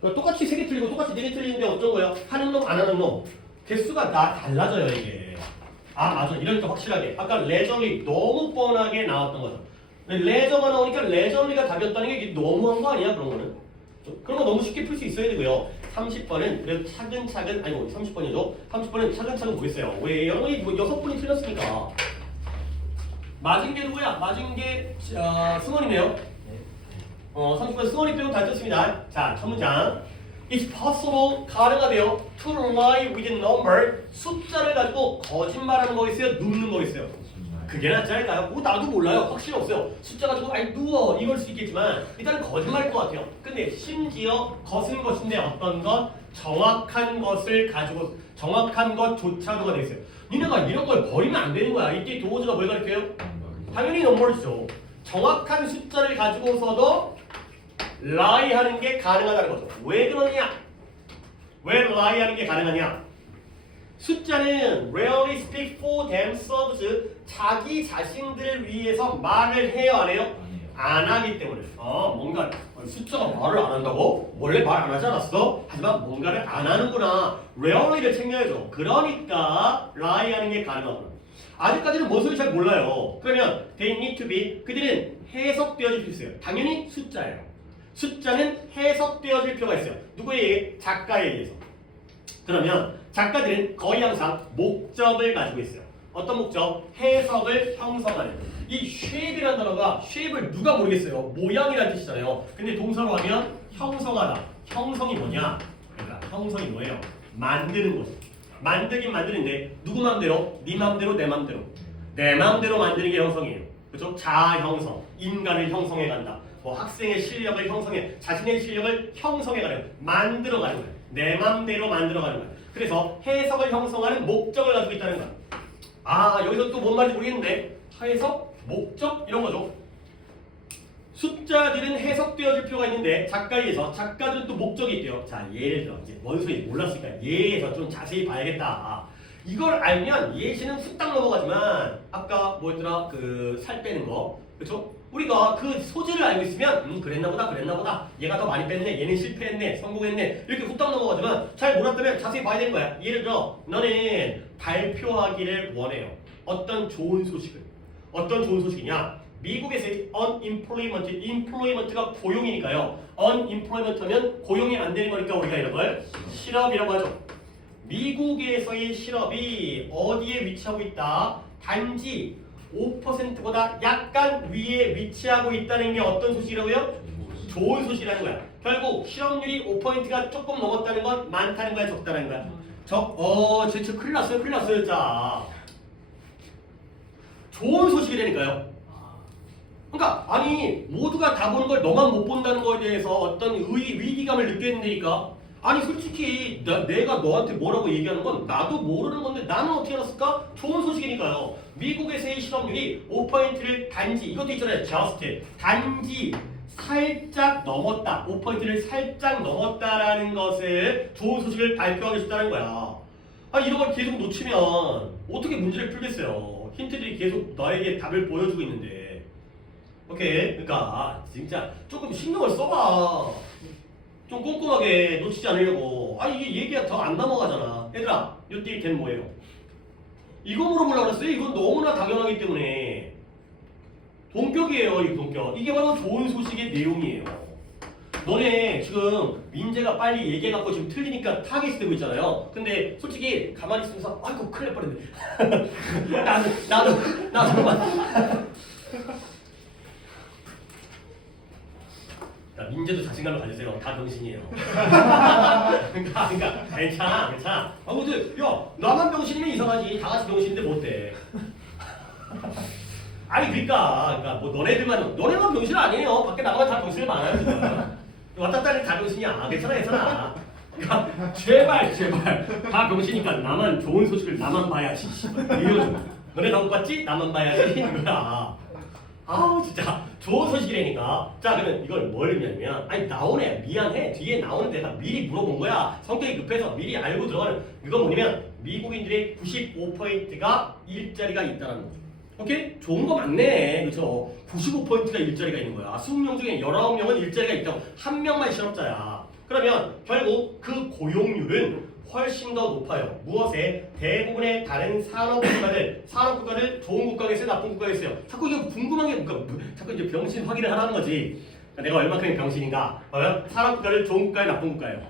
그러니까 똑같이 3개 틀리고 똑같이 4개 틀리는데 어떤 거야? 하는 놈 안 하는 놈 개수가 다 달라져요 이게. 아 맞아 이러니까 확실하게 아까 레저리 너무 뻔하게 나왔던 거죠. 레저가 나오니까 레저리가 답이었다는 게 이게 너무한 거 아니야 그런 거는? 그런 거 너무 쉽게 풀 수 있어야 되고요. 30번은 그래도 차근차근 아니고 30번이죠. 30번은 차근차근 보겠어요. 왜? 여러분이 뭐 6분이 틀렸으니까. 맞은 게 누구야? 맞은 게 승원이네요. 30번 승원이 빼고 다 떴습니다. 자, 첫 문장. It's possible, 가능하대요. To lie with a number, 숫자를 가지고 거짓말하는 거 있어요? 눕는 거 있어요? 그게 낫지 않을까요? 뭐 나도 몰라요. 확실히 없어요. 숫자 가지고 아니 누워 이걸 수 있겠지만 일단은 거짓말일 것 같아요. 근데 심지어 것은 것인데 어떤 것? 정확한 것을 가지고 정확한 것조차도가 돼 있어요. 니네가 이런 걸 버리면 안 되는 거야. 이때 도어즈가 뭘 가르쳐요? 당연히 넘버죠. 정확한 숫자를 가지고서도 lie 하는 게 가능하다는 거죠. 왜 그러냐? 왜 lie 하는 게 가능하냐? 숫자는 rarely speak for themselves. 자기 자신들을 위해서 말을 해요 안 해요? 안 하기 때문에. 뭔가 숫자가 말을 안 한다고? 원래 말 안 하지 않았어? 하지만 뭔가를 안 하는구나. rarely를 챙겨야죠. 그러니까 lie 하는 게 가능하구나. 아직까지는 뭔 소리인지 잘 몰라요. 그러면 they need to be 그들은 해석되어질 필요 있어요. 당연히 숫자예요. 숫자는 해석되어질 필요가 있어요. 누구에 의해? 작가에 의해서. 그러면 작가들은 거의 항상 목적을 가지고 있어요. 어떤 목적? 해석을 형성하는. 이 shape이라는 단어가 shape을 누가 모르겠어요. 모양이라는 뜻이잖아요. 근데 동사로 하면 형성하다. 형성이 뭐냐? 그러니까 형성이 뭐예요? 만드는 거죠. 만들긴 만드는데 누구 맘대로? 네 맘대로 내 맘대로. 내 맘대로 만드는 게 형성이에요. 그렇죠? 자아 형성. 인간을 형성해 간다. 뭐 학생의 실력을 형성해 자신의 실력을 형성해가는 만들어가는 거야. 내 맘대로 만들어가는 거야. 그래서 해석을 형성하는 목적을 가지고 있다는 거야. 아 여기서 또 뭔 말인지 모르겠는데 해석, 목적 이런 거죠. 숫자들은 해석되어질 필요가 있는데 작가에 의해서 작가들은 또 목적이 있대요. 자 예를 들어 이제 뭔 소리인지 몰랐으니까 예에서 좀 자세히 봐야겠다. 이걸 알면 예시는 후딱 넘어가지만 아까 뭐였더라 그 살 빼는 거 그렇죠? 우리가 그 소재를 알고 있으면 그랬나 보다 얘가 더 많이 뺐네 얘는 실패했네 성공했네 이렇게 후딱 넘어가지만 잘 몰랐다면 자세히 봐야 되는 거야. 예를 들어 너는 발표하기를 원해요. 어떤 좋은 소식을. 어떤 좋은 소식이냐. 미국에서의 unemployment, employment가 고용이니까요. unemployment 하면 고용이 안 되는 거니까 우리가 이런 걸 실업이라고 하죠. 미국에서의 실업이 어디에 위치하고 있다? 단지 5%보다 약간 위에 위치하고 있다는 게 어떤 소식이라고요? 좋은 소식이라는 거야. 결국 실업률이 5%가 조금 넘었다는 건 많다는 거야, 적다는 거야? 진짜 큰일 났어요. 자, 좋은 소식이라니까요. 그러니까 아니 모두가 다 보는 걸 너만 못 본다는 거에 대해서 어떤 위기감을 느꼈는데니까 아니 솔직히 내가 너한테 뭐라고 얘기하는 건 나도 모르는 건데 나는 어떻게 알았을까? 좋은 소식이니까요. 미국에서의 실업률이 5%를 단지 이것도 있잖아요. just 단지 살짝 넘었다. 5%를 살짝 넘었다라는 것을 좋은 소식을 발표하고 싶다는 거야. 이런 걸 계속 놓치면 어떻게 문제를 풀겠어요. 힌트들이 계속 나에게 답을 보여주고 있는데 오케이 그러니까 진짜 조금 신경을 써봐. 좀 꼼꼼하게 놓치지 않으려고. 이게 얘기가 더 안 넘어가잖아. 얘들아 이때 걔는 뭐예요? 이거 물어보려고 그랬어요? 이건 너무나 당연하기 때문에 동격이에요. 이 동격. 이게 바로 좋은 소식의 내용이에요. 너네 지금 민재가 빨리 얘기해갖고 지금 틀리니까 타겟이 되고 있잖아요. 근데 솔직히 가만히 있으면서 아이고 큰일 날 뻔했네. 나도 잠깐만. 민재도 자신감을 가지세요. 다 병신이에요. 그러니까 괜찮아. 근데 야 나만 병신이면 이상하지. 다 같이 병신인데 뭐 어때? 그러니까 뭐 너네만 병신 아니에요. 밖에 나가면 다 병신이 많아요. 지금. 왔다 갔다 하는 다 병신이야. 괜찮아. 그러니까 제발 다 병신이니까 나만 좋은 소식을 나만 봐야지. 이거죠. 너네 다 못 봤지? 나만 봐야지. 이거야. 진짜 좋은 소식이라니까. 자 그러면 이걸 뭘 의미하냐면 나오네 미안해 뒤에 나오는 데다 미리 물어본 거야. 성격이 급해서 미리 알고 들어가는. 이건 뭐냐면 미국인들의 95%가 일자리가 있다는 거죠. 오케이? 좋은 거 맞네. 그렇죠? 95%가 일자리가 있는 거야. 20명 중에 19명은 일자리가 있다고. 한 명만 실업자야. 그러면 결국 그 고용률은 훨씬 더 높아요. 무엇에? 대부분의 다른 산업국가들 좋은 국가겠어요? 나쁜 국가겠어요? 자꾸 이거 궁금한 게 자꾸 이제 병신 확인을 하라는 거지. 내가 얼마큼의 병신인가? 산업국가를 좋은 국가예요? 나쁜 국가예요?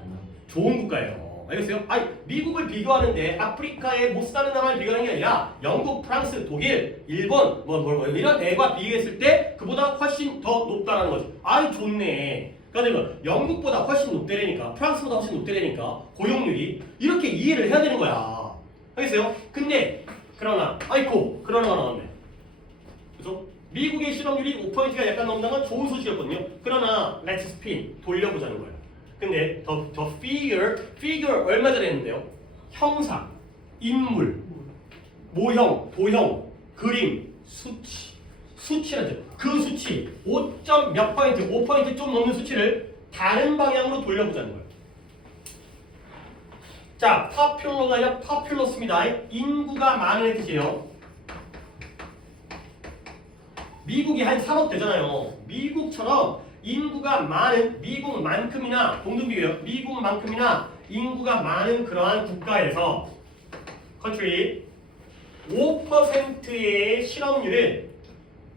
좋은 국가예요. 알겠어요? 아니 미국을 비교하는데 아프리카에 못 사는 나라를 비교하는 게 아니라 영국, 프랑스, 독일, 일본 뭐 이런 애가 비교했을 때 그보다 훨씬 더 높다는 거지. 아이 좋네. 그러니까 영국보다 훨씬 높대니까 프랑스보다 훨씬 높대니까 고용률이 이렇게 이해를 해야 되는 거야. 알겠어요? 근데 그러나 나왔네. 그죠? 미국의 실업률이 5%가 약간 넘는 건 좋은 소식이었거든요. 그러나 let's spin 돌려보자는 거예요. 근데 더 figure 얼마 전에 했는데요. 형상, 인물, 모형, 도형, 그림, 수치라죠. 그 수치 5점 몇 퍼센트, 5% 좀 넘는 수치를 다른 방향으로 돌려보자는 거예요. 자, popular가 아니라 populous입니다. 인구가 많은 뜻이에요. 미국이 한 3억 되잖아요. 미국처럼 인구가 많은 미국만큼이나 동등비교요. 미국만큼이나 인구가 많은 그러한 국가에서 country 5%의 실업률은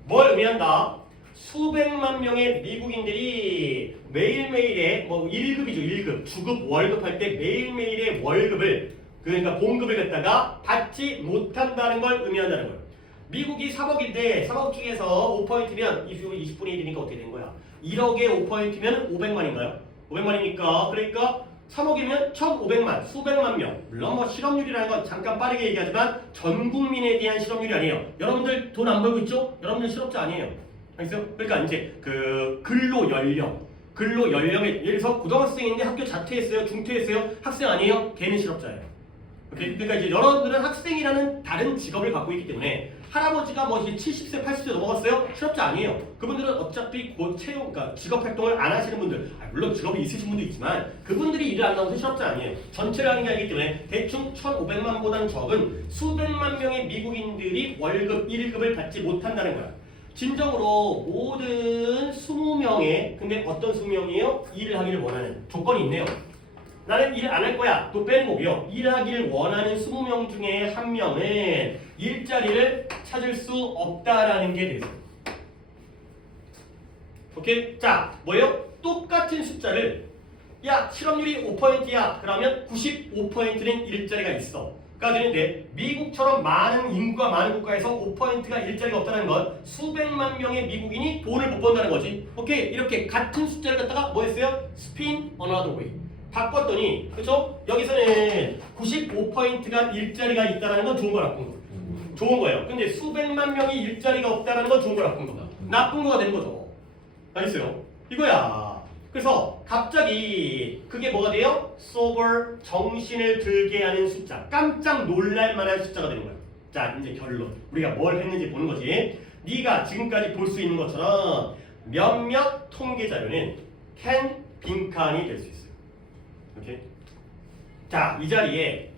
뭘 의미한다? 수백만 명의 미국인들이 매일매일의 뭐 1급이죠. 1급. 주급, 월급 할 때 매일매일의 월급을 그러니까 봉급을 갖다가 받지 못한다는 걸 의미한다는 거예요. 미국이 3억인데 3억 중에서 5%면 20분의 1이니까 어떻게 된 거야? 1억에 5%면 500만인가요? 500만이니까 그러니까 3억이면 1,500만, 수백만 명. 물론 뭐 실업률이라는 건 잠깐 빠르게 얘기하지만 전 국민에 대한 실업률이 아니에요. 여러분들 돈 안 벌고 있죠? 여러분들 실업자 아니에요. 알겠어요? 그러니까 이제 그 근로 연령에 예를 들어서 고등학생인데 학교 자퇴했어요, 중퇴했어요, 학생 아니에요? 걔는 실업자예요. 오케이? 그러니까 이제 여러분들은 학생이라는 다른 직업을 갖고 있기 때문에 할아버지가 뭐 이제 70세, 80세 넘어갔어요? 실업자 아니에요. 그분들은 어차피 곧 그러니까 직업 활동을 안 하시는 분들, 물론 직업이 있으신 분도 있지만 그분들이 일을 안 나오면 실업자 아니에요. 전체를 하는 게 아니기 때문에 대충 1,500만보다는 적은 수백만 명의 미국인들이 월급 1급을 받지 못한다는 거야. 진정으로 모든 20명의 근데 어떤 20명이에요? 일을 하기를 원하는 조건이 있네요. 나는 일 안 할 거야. 또 빼는 거고요. 일하기를 원하는 20명 중에 한 명은 일자리를 찾을 수 없다라는 게 되죠. 오케이? 자, 뭐예요? 똑같은 숫자를 야, 실업률이 5%야. 그러면 95%는 일자리가 있어. 가 되는데 미국처럼 많은 인구가 많은 국가에서 5%가 일자리가 없다는 건 수백만 명의 미국인이 돈을 못 번다는 거지. 오케이? 이렇게 같은 숫자를 갖다가 뭐 했어요? spin another way. 바꿨더니 그쵸? 여기서는 95%가 일자리가 있다는 건 좋은 거 나쁜 거? 좋은 거예요. 근데 수백만 명이 일자리가 없다는 건 좋은 거 나쁜 거? 나쁜 거가 되는 거죠. 알겠어요? 이거야. 그래서 갑자기 그게 뭐가 돼요? sober, 정신을 들게 하는 숫자. 깜짝 놀랄 만한 숫자가 되는 거예요. 자, 이제 결론. 우리가 뭘 했는지 보는 거지. 네가 지금까지 볼 수 있는 것처럼 몇몇 통계 자료는 can 빈칸이 될 수 있어요. 오케이? 자, 이 자리에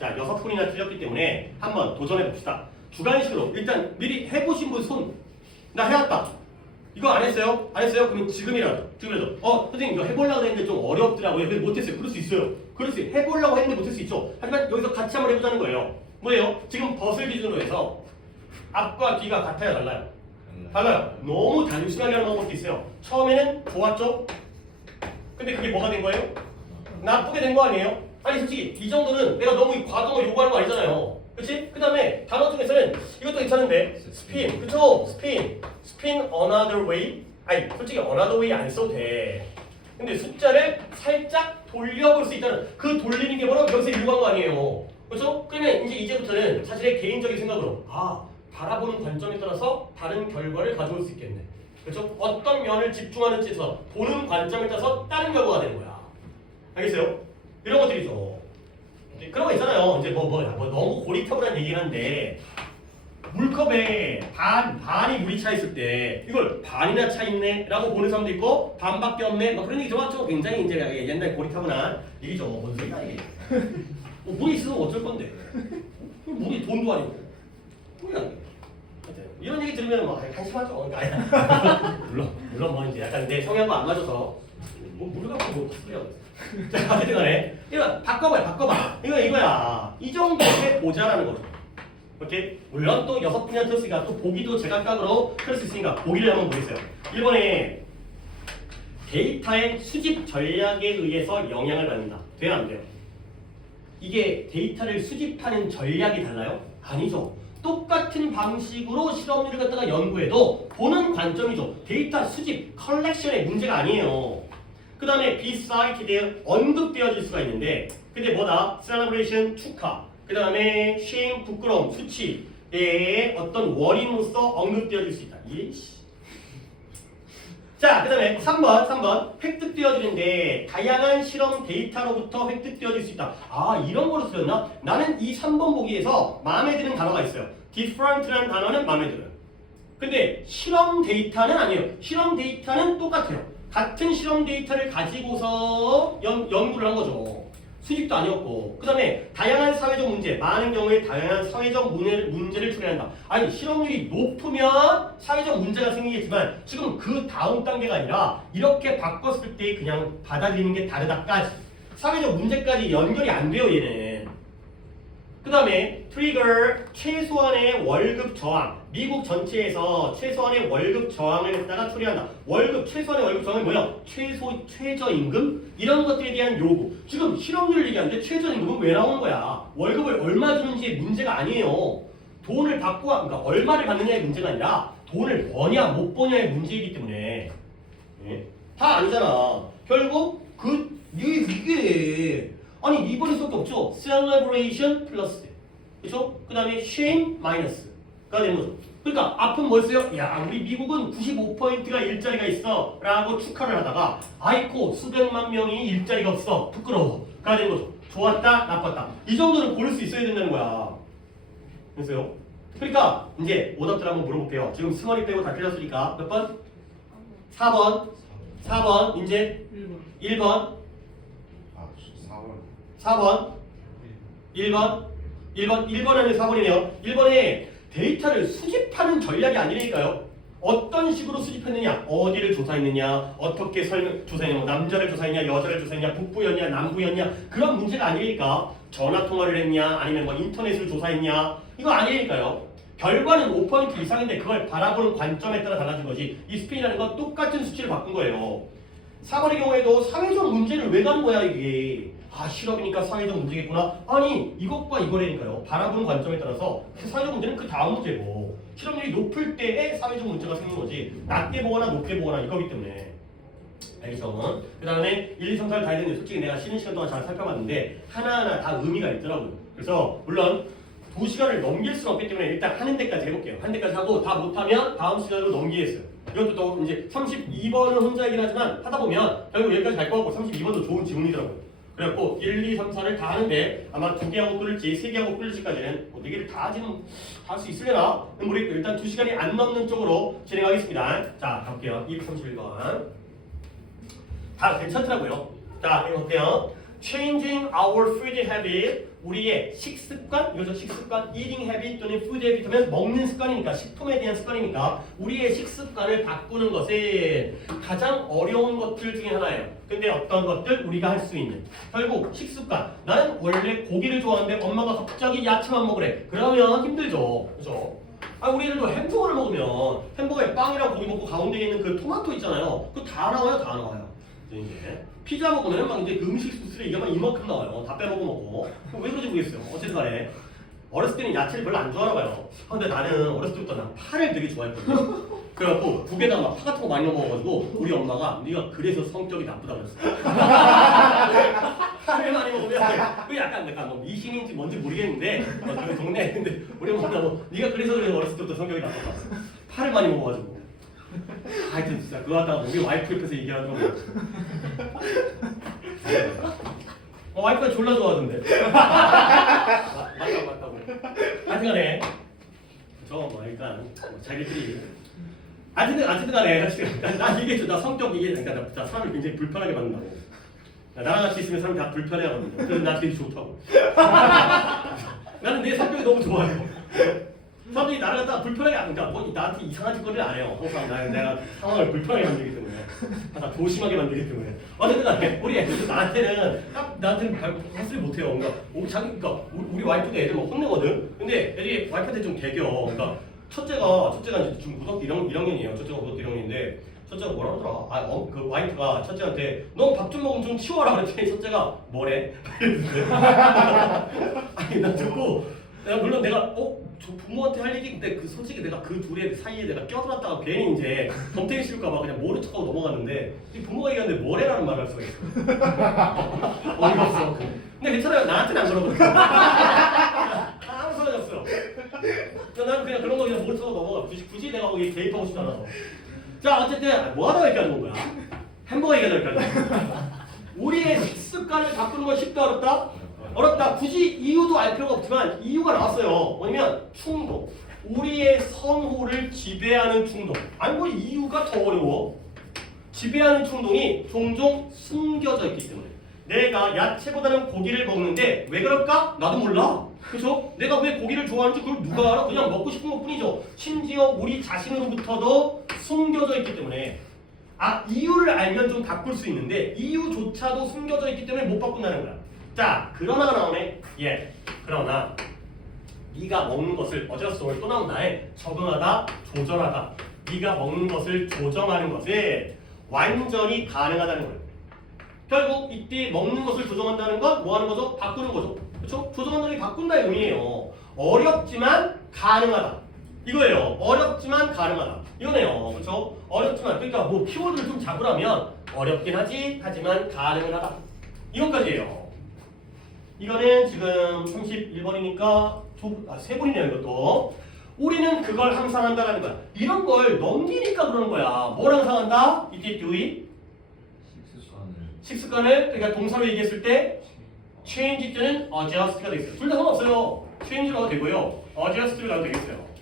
자 6분이나 틀렸기 때문에 한번 도전해 봅시다. 주관식으로 일단 미리 해보신 분 손. 나 해왔다. 이거 안 했어요? 안 했어요? 그러면 지금이라도 선생님 이거 해보려고 했는데 좀 어렵더라고요. 그래서 못했어요. 그럴 수 있어요. 그럴 수 있어요. 해보려고 했는데 못할 수 있죠. 하지만 여기서 같이 한번 해보자는 거예요. 뭐예요? 지금 벗을 기준으로 해서 앞과 뒤가 같아요? 달라요? 달라요. 너무 단순하게 하는 방법도 있어요. 처음에는 좋았죠? 근데 그게 뭐가 된 거예요? 나쁘게 된 거 아니에요? 아니 솔직히 이 정도는 내가 너무 과정을 요구하는 거 아니잖아요. 그치? 그 다음에 단어 중에서는 이것도 괜찮은데 spin, 그쵸? spin another way. 아니 솔직히 another way 안 써도 돼. 근데 숫자를 살짝 돌려볼 수 있다는 그 돌리는 게 바로 여기서 일관한 거 아니에요. 그렇죠? 그러면 이제부터는 자신의 개인적인 생각으로 바라보는 관점에 따라서 다른 결과를 가져올 수 있겠네. 그렇죠? 어떤 면을 집중하는지에서 보는 관점에 따라서 다른 결과가 되는 거야. 알겠어요? 이런 것들이죠. 그런 거 있잖아요. 이제 뭐 너무 고리타분한 얘기긴 한데 물컵에 반이 물이 차 있을 때 이걸 반이나 차 있네 라고 보는 사람도 있고 반밖에 없네 막 그런 얘기 좋았죠. 굉장히 이제 옛날 고리타분한 얘기죠. 뭔 소리야 이게. 물이 있으면 어쩔 건데. 물이 돈도 아니고. 이런 얘기 들으면 막 한심하죠. 물론 뭐 이제 약간 내 성향과 안 맞아서 물 갖고 뭐 쓰려. 자, 어쨌든 간에 이거 바꿔봐. 이거야. 이 정도에 보자라는 거죠. 오케이? 물론 또 6분이나 틀었으니까 또 보기도 제각각으로 틀 수 있으니까 보기를 한번 보겠어요. 1번에 데이터의 수집 전략에 의해서 영향을 받는다. 돼요, 안 돼요? 이게 데이터를 수집하는 전략이 달라요? 아니죠. 똑같은 방식으로 실험률을 갖다가 연구해도 보는 관점이죠. 데이터 수집, 컬렉션의 문제가 아니에요. 그 다음에 besides 언급되어질 수가 있는데 근데 뭐다? celebration, 축하. 그 다음에 shame, 부끄러움, 수치의 어떤 원인으로서 언급되어질 수 있다. 예씨. 자, 그 다음에 3번 획득되어지는데 다양한 실험 데이터로부터 획득되어질 수 있다. 아, 이런 거로 쓰였나? 나는 이 3번 보기에서 마음에 드는 단어가 있어요. different라는 단어는 마음에 들어요. 근데 실험 데이터는 아니에요. 실험 데이터는 똑같아요. 같은 실험 데이터를 가지고서 연구를 한 거죠. 수집도 아니었고. 그 다음에 다양한 사회적 문제, 많은 경우에 다양한 사회적 문제를 초래한다. 아니, 실험률이 높으면 사회적 문제가 생기겠지만 지금 그 다음 단계가 아니라 이렇게 바꿨을 때 그냥 받아들이는 게 다르다까지. 사회적 문제까지 연결이 안 돼요, 얘는. 그 다음에 트리거 최소한의 월급 저항. 미국 전체에서 최소한의 월급 저항을 했다가 초래한다. 최소한의 월급 저항이 뭐야? 최저임금? 이런 것들에 대한 요구. 지금 실업률을 얘기하는데 최저임금은 왜 나오는 거야? 월급을 얼마 주는지의 문제가 아니에요. 돈을 받고, 그러니까 얼마를 받느냐의 문제가 아니라 돈을 버냐 못 버냐의 문제이기 때문에. 예? 다 아니잖아. 결국 이게 아니 2번일 수밖에 없죠. celebration 플러스. 그렇죠? 그 다음에 shame 마이너스가 되는 거죠. 그러니까 앞은 뭐였어요? 야, 우리 미국은 95%가 일자리가 있어 라고 축하를 하다가 아이코 수백만 명이 일자리가 없어 부끄러워 가 되는 거죠. 좋았다 나빴다 이 정도는 고를 수 있어야 된다는 거야. 그래서요. 그러니까 이제 오답들 한번 물어볼게요. 지금 승원이 빼고 다 틀렸으니까 몇 번? 4번 이제 1번 4번 1번 아니면 4번이네요. 1번에 데이터를 수집하는 전략이 아니니까요. 어떤 식으로 수집했느냐, 어디를 조사했느냐, 어떻게 조사했느냐, 남자를 조사했냐, 여자를 조사했냐, 북부였냐, 남부였냐 그런 문제가 아니니까 전화 통화를 했냐, 아니면 뭐 인터넷을 조사했냐 이거 아니니까요. 결과는 5% 이상인데 그걸 바라보는 관점에 따라 달라진 거지. 이 스핀이라는 건 똑같은 수치를 바꾼 거예요. 4번의 경우에도 사회적 문제를 왜 가는 거야 이게. 아, 실업이니까 사회적 문제겠구나. 아니, 이것과 이거라니까요. 바라보는 관점에 따라서 사회적 문제는 그 다음 문제고 실업률이 높을 때에 사회적 문제가 생긴 거지 낮게 보거나 높게 보거나 이거기 때문에. 알겠죠? 그 다음에 1, 2, 3, 4를 다 했는데 솔직히 내가 쉬는 시간 동안 잘 살펴봤는데 하나하나 다 의미가 있더라고요. 그래서 물론 2시간을 넘길 수는 없기 때문에 일단 하는 데까지 해볼게요. 하는 데까지 하고 다 못하면 다음 시간으로 넘기겠어요. 이것도 또 이제 32번은 혼자이긴 하지만 하다 보면 결국 여기까지 갈 것 같고 32번도 좋은 지문이더라고요. 그래갖고 1, 2, 3, 4를 다 하는데 아마 2개하고 끊을지 3개하고 끊을지까지는 뭐 4개를 다 지금 할 수 있으려나? 우리 일단 2시간이 안 넘는 쪽으로 진행하겠습니다. 자, 가볼게요. 231번. 다 괜찮더라고요. 자, 이거 볼게요. Changing our food habit. 우리의 식습관, 이거죠. 식습관, eating habit 또는 food habit 하면 먹는 습관이니까, 식품에 대한 습관이니까 우리의 식습관을 바꾸는 것은 가장 어려운 것들 중에 하나예요. 근데 어떤 것들 우리가 할 수 있는 결국 식습관. 나는 원래 고기를 좋아하는데 엄마가 갑자기 야채만 먹으래. 그러면 힘들죠. 그죠? 아, 우리 예를 들어 햄버거를 먹으면 햄버거에 빵이랑 고기 먹고 가운데 있는 그 토마토 있잖아요. 그거 다 나와요, 다 나와요. 이제 피자 먹으면 막 이제 그 음식 소스를 이게 막 이만큼 나와요. 다 빼먹고 먹고. 왜 그런지 모르겠어요. 어쨌든 간에 어렸을 때는 야채를 별로 안 좋아하나 봐요. 근데 나는 어렸을 때부터 난 파를 되게 좋아했거든요. 그래갖고 국에다가 막 파 같은 거 많이 먹어가지고 우리 엄마가 네가 그래서 성격이 나쁘다고 했어. 파를 많이 먹으면 그 약간 뭐 미신인지 뭔지 모르겠는데 저희 동네에 있는데 우리 엄마가 뭐 네가 그래서 어렸을 때부터 성격이 나쁘다. 파를 많이 먹어가지고. 하여튼 진짜 그거 갖다가 우리 와이프 옆에서 얘기하는 거 와이프가 졸라 좋아하던데. 맞다고. 하여튼간에 뭐 일단 자기들이 하여튼 간에 나 얘기했죠. 나 성격 얘기하니까 나 사람을 굉장히 불편하게 만든다고. 나랑 같이 있으면 사람이 다 불편해하거든요. 그래서 나 되게 좋다고. 나는 내 성격이 너무 좋아요. 사람들이 나를 갖다가 불편하게 안 그러니까 뭐 나한테 이상한 짓거리를 안 해요. 항상 내가 상황을 불편하게 만들기 때문에 항상 조심하게 만들기 때문에 어쨌든 간에 우리 애들 나한테는 헛소리 못해요. 그러니까 우리 와이프도 애들 막 혼내거든. 근데 애들이 와이프한테 좀 개겨. 그러니까 첫째가 이제 지금 고등학교 1학년이에요. 첫째가 고등학교 1학년인데 첫째가 뭐라 그러더라. 그 와이프가 첫째한테 너 밥 좀 먹으면 좀 치워라 그랬더니 첫째가 뭐래? 아니 나 듣고 물론 내가 저 부모한테 할 얘기인데 솔직히 내가 그 둘의 사이에 내가 껴들었다가 괜히 이제 덤탱이 씌울까봐 그냥 모른 척하고 넘어갔는데 이 부모가 얘기하는데 뭐래라는 말을 할 수가 있어. 어이가 없어. 근데 괜찮아요. 나한테는 안 그러거든. 아무 소리 없어요. 나는 그냥 그런 거 그냥 모른 척하고 넘어가. 굳이 내가 거기 개입하고 싶지 않아서. 자 어쨌든 뭐 하다가 이렇게 하는 거야? 햄버거 얘기하다 이렇게 하는 거야. 우리의 식습관을 바꾸는 건 쉽다 어렵다? 어렵다. 굳이 이유도 알 필요가 없지만 이유가 나왔어요. 뭐냐면 충동. 우리의 선호를 지배하는 충동. 아니 뭐 이유가 더 어려워. 지배하는 충동이 종종 숨겨져 있기 때문에. 내가 야채보다는 고기를 먹는데 왜 그럴까? 나도 몰라. 그렇죠? 내가 왜 고기를 좋아하는지 그걸 누가 알아? 그냥 먹고 싶은 것뿐이죠. 심지어 우리 자신으로부터도 숨겨져 있기 때문에 이유를 알면 좀 바꿀 수 있는데 이유조차도 숨겨져 있기 때문에 못 바꾼다는 거야. 자, 그러나가 나오네. 그러나 네가 먹는 것을 어제였어 오늘 또 나온다에 적응하다, 조절하다. 네가 먹는 것을 조정하는 것은 완전히 가능하다는 거예요. 결국 이때 먹는 것을 조정한다는 건 뭐 하는 거죠? 바꾸는 거죠. 그렇죠? 조정한다는 게 바꾼다의 의미예요. 어렵지만 가능하다. 이거예요. 어렵지만 가능하다. 이거네요. 그렇죠? 어렵지만 그러니까 뭐 키워드를 좀 잡으라면 어렵긴 하지만 가능은 하다. 이것까지예요. 이거는 지금 31번이니까 3번이네요. 이것도. 우리는 그걸 항상 한다는 거야. 이런 걸 넘기니까 그러는 거야. 뭘 항상 한다? 이때 do이 식습관을 그러니까 동사로 얘기했을 때 change 때는 adjust가 돼 있어요. 둘 다 상관없어요. change라고 되고요. adjust라고 되겠어요.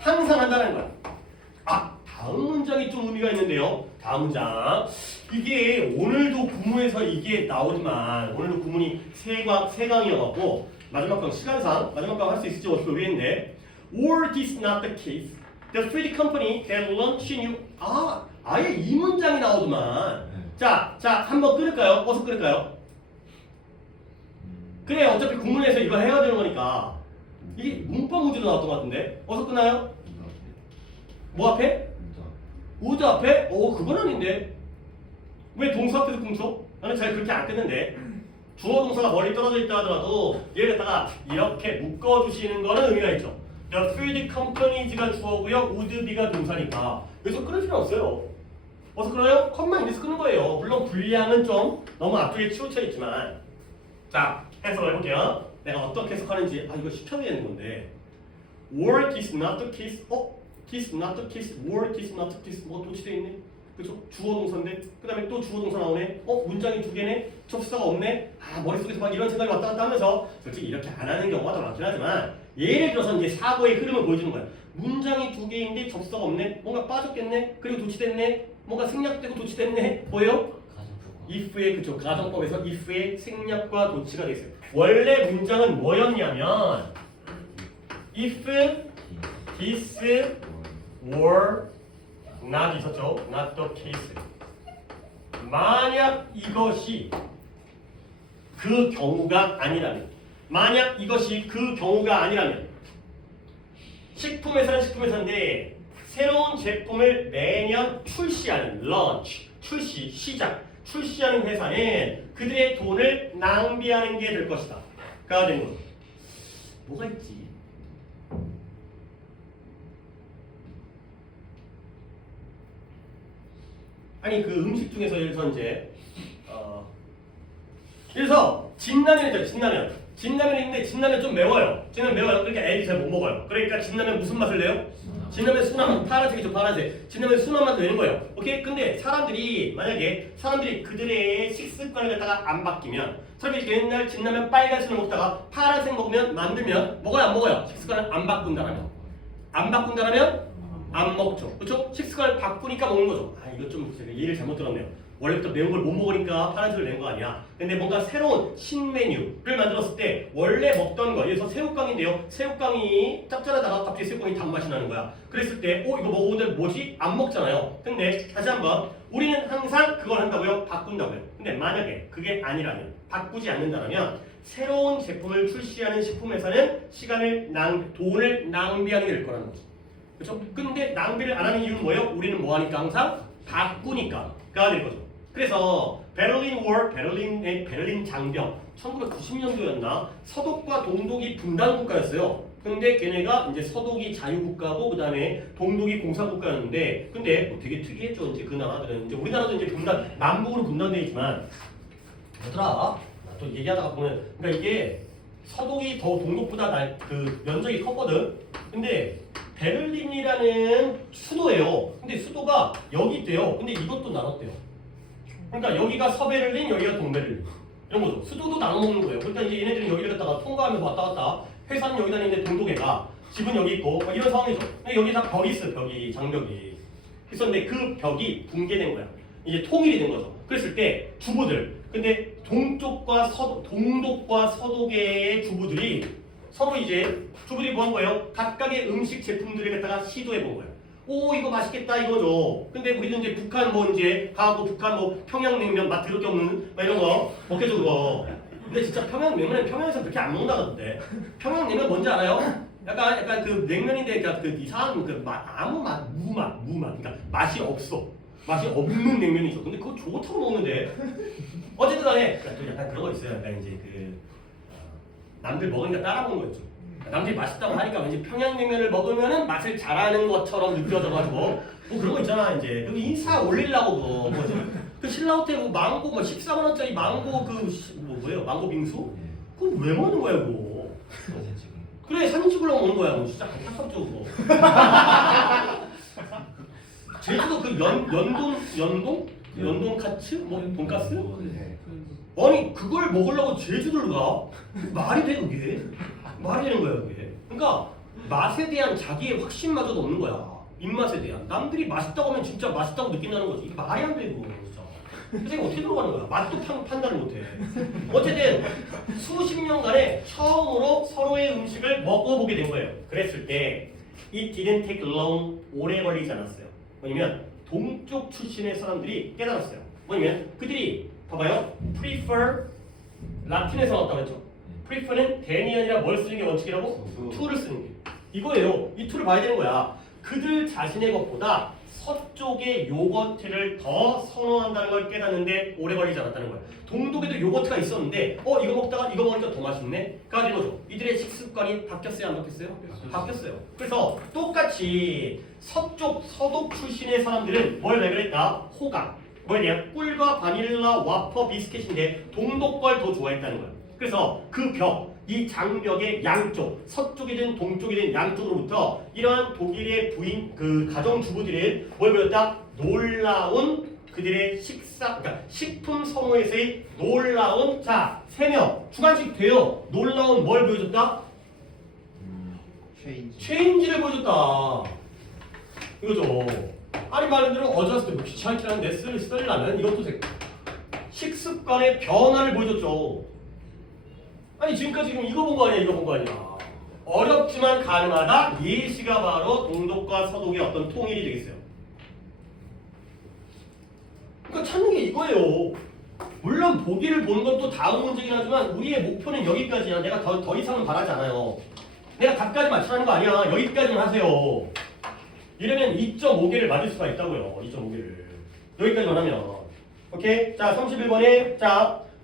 항상 한다는 거야. 다음 문장이 좀 의미가 있는데요. 다음 문장. 이게 오늘도 구문에서 이게 나오지만 오늘도 구문이 세 강이어갖고 마지막 강 시간상 마지막 강 할 수 있을지 어떻게 모르겠는데 or this not the case. The feed company that launched you. 아예 이 문장이 나오지만 자 한번 끊을까요? 어서 끊을까요? 그래 어차피 구문에서 이거 해야 되는 거니까 이게 문법 문제도 나왔던 것 같은데 어서 끊나요? 뭐 앞에? 우드 앞에? 그건 아닌데 왜 동사 앞에서 끊죠? 나는 잘 그렇게 안 끊는데 주어 동사가 멀리 떨어져 있다 하더라도 얘를 갖다가 이렇게 묶어주시는 거는 의미가 있죠. The field companies가 주어고요. would be가 동사니까 여기서 끊을 필요 없어요. 어서 끊어요? 컴만 여기서 끊는 거예요. 물론 분량은 좀 너무 앞쪽에 치우쳐 있지만 자 해석을 해볼게요. 내가 어떻게 해석하는지 이거 시켜야 되는 건데 work is not the case kiss not the kiss work is not the kiss 뭐 도치돼 있네. 그렇죠? 주어 동사인데 그 다음에 또 주어 동사 나오네. 문장이 2개네. 접수사가 없네. 머릿속에서 막 이런 생각이 왔다 갔다 하면서 솔직히 이렇게 안 하는 경우가 더 많긴 하지만 예를 들어서 이제 사고의 흐름을 보여주는 거야. 문장이 2개인데 접수사가 없네. 뭔가 빠졌겠네. 그리고 도치됐네. 뭔가 생략되고 도치됐네. 뭐예요? if의 그쵸 가정법에서 if의 생략과 도치가 돼 있어요. 원래 문장은 뭐였냐면 if this were not 있었죠. not the case. 만약 이것이 그 경우가 아니라면 만약 이것이 그 경우가 아니라면 식품회사는 식품회사인데 새로운 제품을 매년 출시하는 launch 출시 시작 출시하는 회사는 그들의 돈을 낭비하는 게 될 것이다. 가 된 거. 뭐가 있지? 아니 그 음식 중에서 예를 들어서 이제 그래서 진라면 있잖아요. 진라면이 있는데 진라면 좀 매워요. 진라면 매워요. 그러니까 애들이 잘 못 먹어요. 그러니까 진라면 무슨 맛을 내요? 진라면 순한 맛, 파란색이죠. 파란색. 진라면 순한 맛을 내는 거예요. 오케이? 근데 만약에 사람들이 그들의 식습관을 갖다가 안 바뀌면 사람들이 옛날 진라면 빨간색을 먹다가 파란색 만들면 먹어요 안 먹어요? 식습관을 안 바꾼다면 안 먹죠. 그렇죠? 식습관을 바꾸니까 먹는 거죠. 이거 좀 제가 예를 잘못 들었네요. 원래부터 매운 걸 못 먹으니까 파란색을 낸 거 아니야. 근데 뭔가 새로운 신메뉴를 만들었을 때 원래 먹던 거, 예를 들어서 새우깡인데요. 새우깡이 짭짤하다가 갑자기 새우깡이 단맛이 나는 거야. 그랬을 때 이거 먹었는데 뭐지? 안 먹잖아요. 근데 다시 한번 우리는 항상 그걸 한다고요? 바꾼다고요. 근데 만약에 그게 아니라면, 바꾸지 않는다면 새로운 제품을 출시하는 식품회사는 돈을 낭비하는 게 될 거라는 거죠. 그렇죠? 근데 낭비를 안 하는 이유는 뭐예요? 우리는 뭐 하니까 항상 바꾸니까가 될 거죠. 그래서 베를린 장벽 1990년도였나 서독과 동독이 분단 국가였어요. 근데 걔네가 이제 서독이 자유국가고 그다음에 동독이 공산국가였는데 근데 되게 특이했죠. 이제 그 나라들은 이제 우리나라도 이제 남북으로 분단되어 있지만 뭐더라? 또 얘기하다가 보면 그러니까 이게 서독이 더 동독보다 그 면적이 컸거든. 근데 베를린이라는 수도예요. 근데 수도가 여기 있대요. 근데 이것도 나눴대요. 그러니까 여기가 서베를린, 여기가 동베를린. 이런 거죠. 수도도 나눠 먹는 거예요. 그러니까 이제 얘네들은 여기를 갖다가 통과하면서 왔다 갔다. 회사는 여기 다니는데 동독애가 집은 여기 있고 이런 상황이죠. 근데 여기 다 벽이 있어. 벽이 장벽이. 있었는데 그 벽이 붕괴된 거야. 이제 통일이 된 거죠. 그랬을 때 주부들. 근데 동독과 서독의 주부들이 서로 이제 주부들이 뭐 한 거예요? 각각의 음식 제품들을 갖다가 시도해 본 거예요. 오 이거 맛있겠다 이거죠. 근데 우리는 이제 북한 뭐 이제 가고 북한 뭐 평양냉면 맛 더럽게 없는 막 이런 거 먹겠죠 그거. 근데 진짜 평양냉면은 평양에서 그렇게 안 먹는다던데. 평양냉면 뭔지 알아요? 약간 그 냉면인데 그 이상한 그 아무 맛 무맛 그러니까 맛이 없어. 맛이 없는 냉면이죠. 근데 그거 좋다고 먹는데. 어쨌든 간에 또 약간 그런 거 있어요. 약간 이제 남들 먹으니까 따라 먹는 거였죠. 남들이 맛있다고 하니까 왠지 평양냉면을 먹으면은 맛을 잘하는 것처럼 느껴져가지고 뭐 그런 거 있잖아. 이제 그 인스타 올리려고 그거 뭐지? 그 신라호텔 그 망고 뭐 14만 원짜리 망고 뭐예요? 망고 빙수? 그거 왜 먹는 거야 그거? 그래 사진 찍으려고 먹는 거야. 뭐 진짜 안타깝죠 그거. 제주도 그 연동 카츠? 뭐 돈가스? 아니 그걸 먹으려고 제주도를 가? 말이 돼 그게? 말이 되는 거야 그게. 그러니까 맛에 대한 자기의 확신마저도 없는 거야. 입맛에 대한. 남들이 맛있다고 하면 진짜 맛있다고 느낀다는 거지. 이게 말이 안 되고 진짜. 그래서 이거 어떻게 들어가는 거야? 맛도 판단을 못해. 어쨌든 수십 년간에 처음으로 서로의 음식을 먹어보게 된 거예요. 그랬을 때 It didn't take long. 오래 걸리지 않았어요. 뭐냐면 동쪽 출신의 사람들이 깨달았어요. 뭐냐면 그들이 봐봐요. prefer 라틴에서 나왔다고 했죠. prefer는 then이 아니라 뭘 쓰는 게 원칙이라고? to를 쓰는 게. 이거예요. 이 to를 봐야 되는 거야. 그들 자신의 것보다 서쪽의 요거트를 더 선호한다는 걸 깨닫는데 오래 걸리지 않았다는 거야. 동독에도 요거트가 있었는데 이거 먹다가 이거 먹으니까 더 맛있네? 가 된 거죠. 이들의 식습관이 바뀌었어요? 안 바뀌었어요? 바뀌었어요. 그래서 똑같이 서독 출신의 사람들은 뭘 발견했다? 호강. 뭐냐? 꿀과 바닐라 와퍼 비스켓인데 동독 걸 더 좋아했다는 거야. 그래서 그 벽, 이 장벽의 양쪽, 서쪽이든 동쪽이든 양쪽으로부터 이러한 독일의 그 가정주부들은 뭘 보였다? 놀라운 그들의 그러니까 식품 선호에서의 놀라운 세 명 주관식 돼요. 놀라운 뭘 보여줬다? 체인지를 보여줬다. 이거죠. 아니 말하는 어저스트 귀찮게 하는데 쓰려면 이것도 식습관의 변화를 보여줬죠. 아니 지금까지 지금 이거 본 거 아니야? 이거 본 거 아니야? 어렵지만 가능하다. 예시가 바로 동독과 서독의 어떤 통일이 되겠어요. 그러니까 찾는 게 이거예요. 물론 보기를 보는 것도 다음 문제긴 하지만 우리의 목표는 여기까지야. 내가 더 이상은 바라지 않아요. 내가 답까지 맞추라는 거 아니야. 여기까지는 하세요. 이러면 2.5개를 맞을 수가 있다고요. 2.5개를. 여기까지만 하면. 오케이? 자 31번에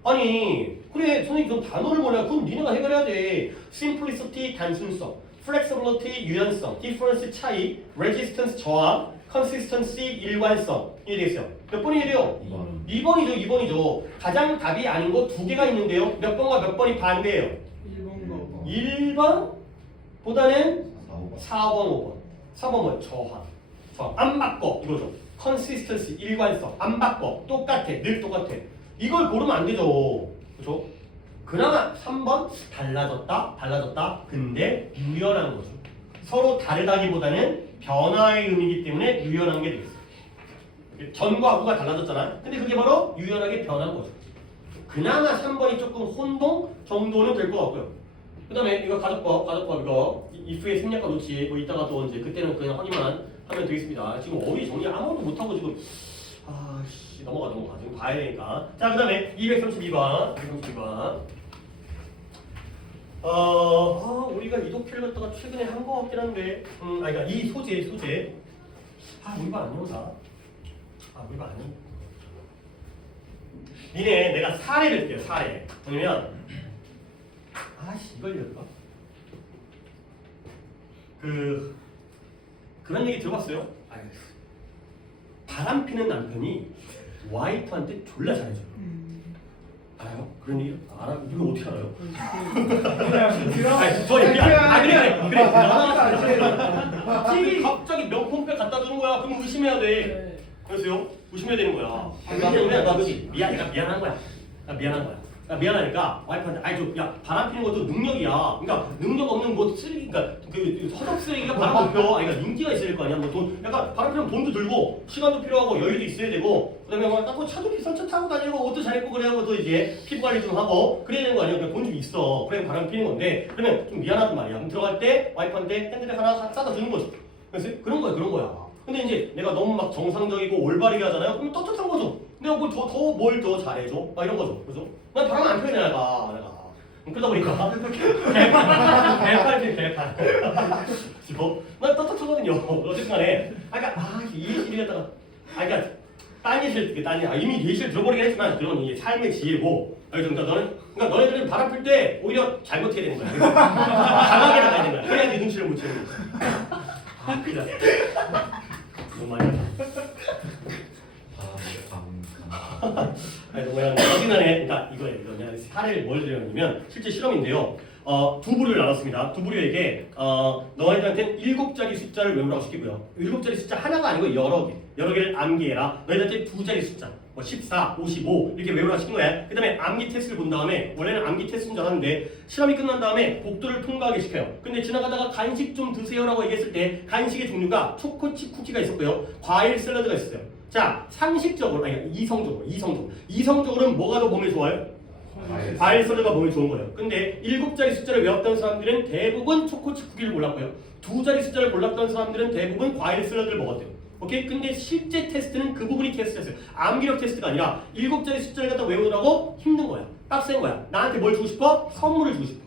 아니 그래 선생님 좀 단어를 몰라. 그럼 니네가 해결해야 돼. simplicity 단순성, flexibility 유연성, difference 차이, resistance 저항, consistency 일관성. 이게 되겠어요. 몇 번이래요? 2번이죠. 2번이죠. 가장 답이 아닌 거 2개가 있는데요. 몇 번과 몇 번이 반대예요? 1번 1번보다는 4번 5번. 4번 뭐야? 저항. 안 바꿔 이거죠. consistency 일관성 안 바꿔. 똑같아. 늘 똑같아. 이걸 고르면 안 되죠. 그렇죠? 그나마 3번 달라졌다. 근데 유연한 거죠. 서로 다르다기보다는 변화의 의미이기 때문에 유연한 게 되겠어요. 전과 후가 달라졌잖아. 근데 그게 바로 유연하게 변한 거죠. 그나마 3번이 조금 혼동 정도는 될 것 같고요. 그 다음에 이거 가족법 이거 if의 생략과 놓치 뭐 이따가 또 이제 그때는 그냥 확인만 하면 되겠습니다. 지금 어휘 정리 아무것도 못하고 지금 아씨 넘어가 지금 봐야 되니까. 자, 그 다음에 232번 우리가 이도표를 갖다가 최근에 한 거 같긴 한데 그러니까 이 소재 우리가 안 나온다. 우리가 아니. 니네 내가 사례를 뜰게요. 사례. 왜냐면 이걸 읽을까? 그런 얘기 들어봤어요? 바람 피는 남편이 와이프한테 졸라 잘해줘요. 알아요? 그런 얘기? 알아? 이거 어떻게 알아요? 그래. 갑자기 명품백 갖다 주는 거야. 그럼 의심해야 돼. 그래서요? 의심해야 되는 거야. 왜냐면 그렇지. 내가 미안한 거야. 미안하니까 와이프한테 야 바람 피는 것도 능력이야. 그러니까 능력 없는 뭐 쓰레기, 그러니까 그 허접 쓰레기가 바람 못 펴. 그러니까 인기가 있어야 될 거 아니야. 뭐 돈, 약간 바람 피면 돈도 들고 시간도 필요하고 여유도 있어야 되고 그다음에 뭐 차도 비싼 차 타고 다니고 옷도 잘 입고 그래야 또 이제 피부 관리 좀 하고 그래야 되는 거 아니야. 그러니까 돈 좀 있어. 그래 바람 피는 건데 그러면 좀 미안하단 말이야. 그럼 들어갈 때 와이프한테 핸드백 하나 싸다 주는 거지. 그래서 그런 거야. 근데 이제 내가 너무 막 정상적이고 올바르게 하잖아요. 그럼 떳떳한 거죠. 내가 뭘 더 잘해줘? 막 이런 거죠. 그죠? 난 바람 안 펴냐, 내가. 그러다 보니까 개팔. 난 떳떳하거든요. 어쨌든 간에 이 예시를 갖다가 딴 예시를 이미 예시를 들어버리긴 했지만 그런 이게 삶의 지혜고 그러니까 너네들은 바람 필 때 오히려 잘못해야 되는 거야. 강하게 나가야 되는 거야. 그래야지 눈치를 못 채는 거야. 그죠? 너무 많이 어지간에 그러니까 이거예요. 사례를 뭘 드렸냐면 실제 실험인데요. 두 부류를 나눴습니다. 두 부류에게 너희들한테는 7자리 숫자를 외우라고 시키고요. 7자리 숫자 하나가 아니고 여러 개를 암기해라. 너희들한테 2자리 숫자, 뭐 14, 55 이렇게 외우라고 시킨 거야. 그 다음에 암기 테스트를 본 다음에 원래는 암기 테스트인 줄 알았는데 실험이 끝난 다음에 복도를 통과하게 시켜요. 근데 지나가다가 간식 좀 드세요라고 얘기했을 때 간식의 종류가 초코칩 쿠키가 있었고요. 과일 샐러드가 있었어요. 자, 상식적으로 이성적으로는 뭐가 더 몸에 좋아요? 과일 샐러드가 몸에 좋은 거예요. 근데 7자리 숫자를 외웠던 사람들은 대부분 초코칩 쿠키를 골랐고요. 2자리 숫자를 골랐던 사람들은 대부분 과일 샐러드를 먹었대요. 오케이? 근데 실제 테스트는 그 부분이 테스트였어요. 암기력 테스트가 아니라 7자리 숫자를 갖다 외우느라고 힘든 거야. 빡센 거야. 나한테 뭘 주고 싶어? 선물을 주고 싶어.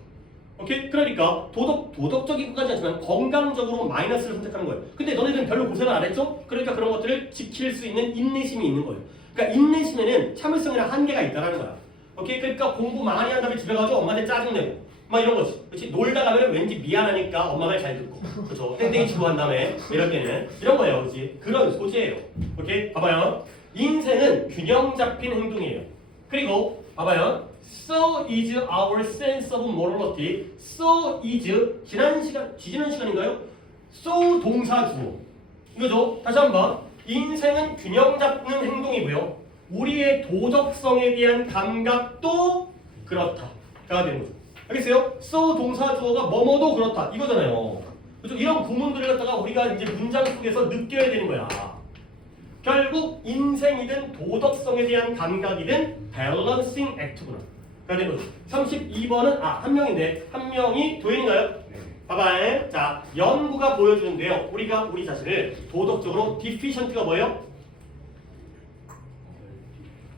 오케이? 그러니까 도덕적인 것까지 하지만 건강적으로 마이너스를 선택하는 거예요. 근데 너네들은 별로 고생을 안 했죠? 그러니까 그런 것들을 지킬 수 있는 인내심이 있는 거예요. 그러니까 인내심에는 참을성이랑 한계가 있다는 거야. 오케이? 그러니까 공부 많이 한 다음에 집에 가서 엄마한테 짜증내고 막 이런 거지. 그렇지? 놀다 가면 왠지 미안하니까 엄마 말 잘 듣고 그렇죠? 땡땡이 치고 한 다음에 이럴 때는 이런 거예요. 그렇지? 그런 소재예요. 오케이? 봐봐요. 인생은 균형 잡힌 행동이에요. 그리고 봐봐요. So is our sense of morality. So is 지지난 시간인가요? So 동사 주어. 이거죠. 다시 한번. 인생은 균형 잡는 행동이고요. 우리의 도덕성에 대한 감각도 그렇다. 가 되는 거죠. 알겠어요? So 동사 주어가 뭐뭐도 그렇다. 이거잖아요. 그렇죠? 이런 구문들을 갖다가 우리가 이제 문장 속에서 느껴야 되는 거야. 결국 인생이든 도덕성에 대한 감각이든 밸런싱 액트구나. 가 되는 거죠. 32번은 한 명인데 한 명이 도현인가요? 네. 봐봐요. 자, 연구가 보여주는데요. 우리가 우리 자신을 도덕적으로 디피션트가 뭐예요?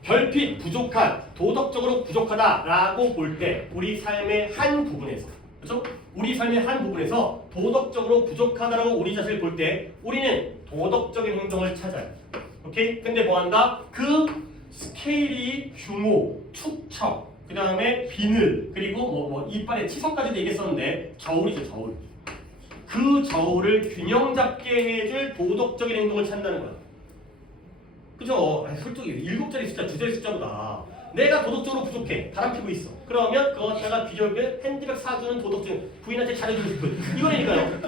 결핍, 부족한, 도덕적으로 부족하다라고 볼 때 우리 삶의 한 부분에서 그렇죠? 우리 삶의 한 부분에서 도덕적으로 부족하다라고 우리 자신을 볼 때 우리는 도덕적인 행동을 찾아요. 오케이? 근데 뭐 한다? 그 스케일이 규모, 축척, 그 다음에 비늘, 그리고 뭐 이빨에 치석까지도 얘기했었는데 저울이죠, 저울. 그 저울을 균형 잡게 해줄 도덕적인 행동을 찾는다는 거야. 그죠? 솔직히 7자리 숫자, 2자리 숫자보다 내가 도덕적으로 부족해. 바람 피고 있어. 그러면 그거 갖다가 비교하면 핸드백 사주는 도덕적인 부인한테 잘해주고 싶은 이거니까요.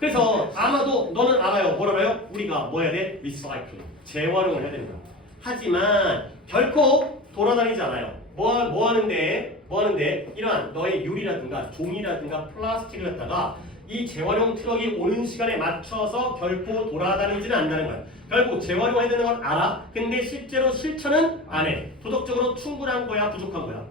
그래서 아마도 너는 알아요. 뭘 알아요? 우리가 뭐 해야 돼? 리사이클. 재활용을 해야 된다. 하지만 결코 돌아다니지 않아요. 뭐 하는데 이러한 너의 유리라든가 종이라든가 플라스틱을 갖다가 이 재활용 트럭이 오는 시간에 맞춰서 결코 돌아다니지는 않는다는 거야. 결국 재활용해야 되는 건 알아. 근데 실제로 실천은 안 해. 도덕적으로 충분한 거야, 부족한 거야?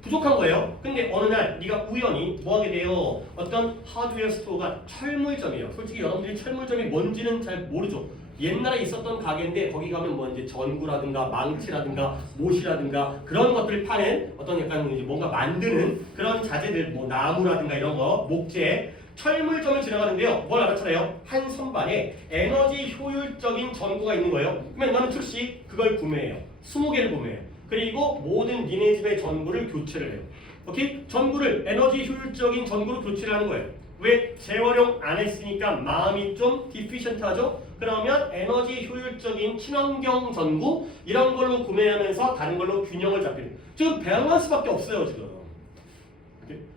부족한 거예요. 근데 어느 날 네가 우연히 뭐 하게 돼요? 어떤 하드웨어 스토어가 철물점이에요. 솔직히 여러분들이 철물점이 뭔지는 잘 모르죠. 옛날에 있었던 가게인데 거기 가면 뭐 이제 전구라든가 망치라든가 못이라든가 그런 것들을 파는 어떤 약간 이제 뭔가 만드는 그런 자재들, 뭐 나무라든가 이런 거, 목재, 철물점을 지나가는데요. 뭘 알아차려요? 한 선반에 에너지 효율적인 전구가 있는 거예요. 그러면 나는 즉시 그걸 구매해요. 20개를 구매해요. 그리고 모든 니네 집의 전구를 교체를 해요. 오케이? 전구를 에너지 효율적인 전구로 교체를 하는 거예요. 왜? 재활용 안 했으니까 마음이 좀 디피션트하죠? 그러면 에너지 효율적인 친환경 전구 이런 걸로 구매하면서 다른 걸로 균형을 잡히는 지금 밸런스밖에 없어요 지금.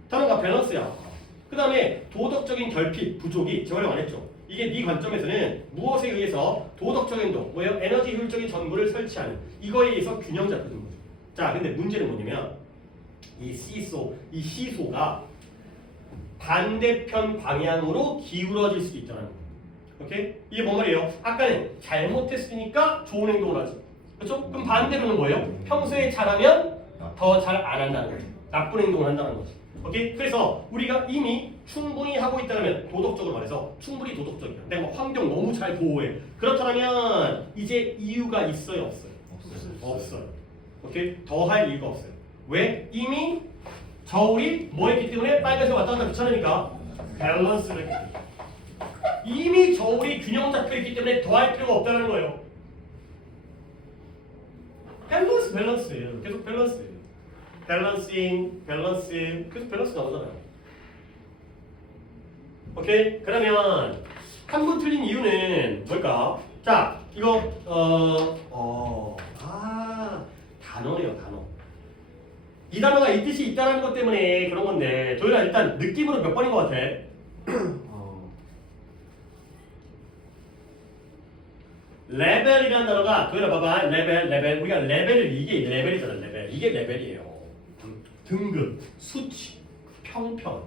다른 거 밸런스야. 그 다음에 도덕적인 결핍, 부족이 재활용 안 했죠. 이게 네 관점에서는 무엇에 의해서 도덕적인 행동, 뭐예요? 에너지 효율적인 전구를 설치하는 이거에 의해서 균형 잡히는 거죠. 자, 근데 문제는 뭐냐면 이 시소가 반대편 방향으로 기울어질 수도 있다는 거예요. 오케이? 이게 뭔 말이에요? 아까는 잘못했으니까 좋은 행동을 하지. 그렇죠? 그럼 반대로는 뭐예요? 평소에 잘하면 더 잘 안 한다는 거죠. 나쁜 행동을 한다는 거죠. 오케이? 그래서 우리가 이미 충분히 하고 있다면 도덕적으로 말해서 충분히 도덕적이야. 내가 뭐 환경 너무 잘 보호해. 그렇다면 이제 이유가 있어요, 없어요? 없어요. 오케이? 더 할 이유가 없어요. 왜? 이미 저울이 뭐 했기 때문에 빨간색 왔다 갔다 귀찮으니까 밸런스를 했기 때문에. 이미 저울이 균형 잡혀 있기 때문에 더 할 필요가 없다는 거예요. 밸런스예요. 계속 밸런스예요. 밸런스, 계속 밸런스 나오잖아요. 오케이? 그러면 한 번 틀린 이유는 뭘까? 자, 이거 단어예요, 단어. 이 단어가 이 뜻이 있다는 것 때문에 그런 건데 저희가 일단 느낌으로 몇 번인 것 같아? 레벨이라는 단어가 저희가 봐봐. 레벨 우리가 레벨을 이게 레벨이잖아. 레벨 이게 레벨이에요. 등급, 수치, 평평.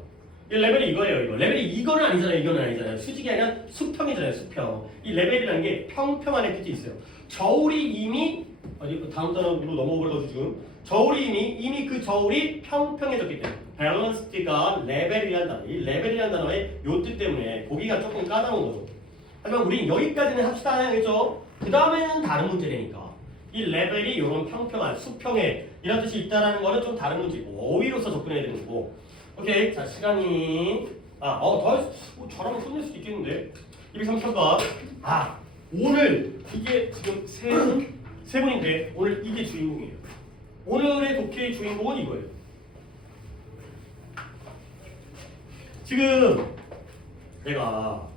이 레벨이 이거예요. 이거 레벨이 이거는 아니잖아요. 수직이 아니라 수평이잖아요. 수평. 이 레벨이라는 게 평평한의 뜻이 있어요. 저울이 이미 다음 단어로 넘어버려가지고 지금 저울이 이미 그 저울이 평평해졌기 때문에 밸런스가 레벨이라는 단어. 이 레벨이라는 단어의 요 뜻 때문에 보기가 조금 까다로운 거죠. 하지만 우리 여기까지는 합시다. 알겠죠? 그 다음에는 다른 문제라니까. 이 레벨이 이런 평평한 수평에 이런 뜻이 있다는 거는 좀 다른 문제고 어휘로서 접근해야 되는 거고. 오케이. 자, 시간이 잘하면 끝낼 수도 있겠는데. 233번. 오늘 이게 지금 세 분인데 오늘 이게 주인공이에요. 오늘의 독해의 주인공은 이거예요. 지금 내가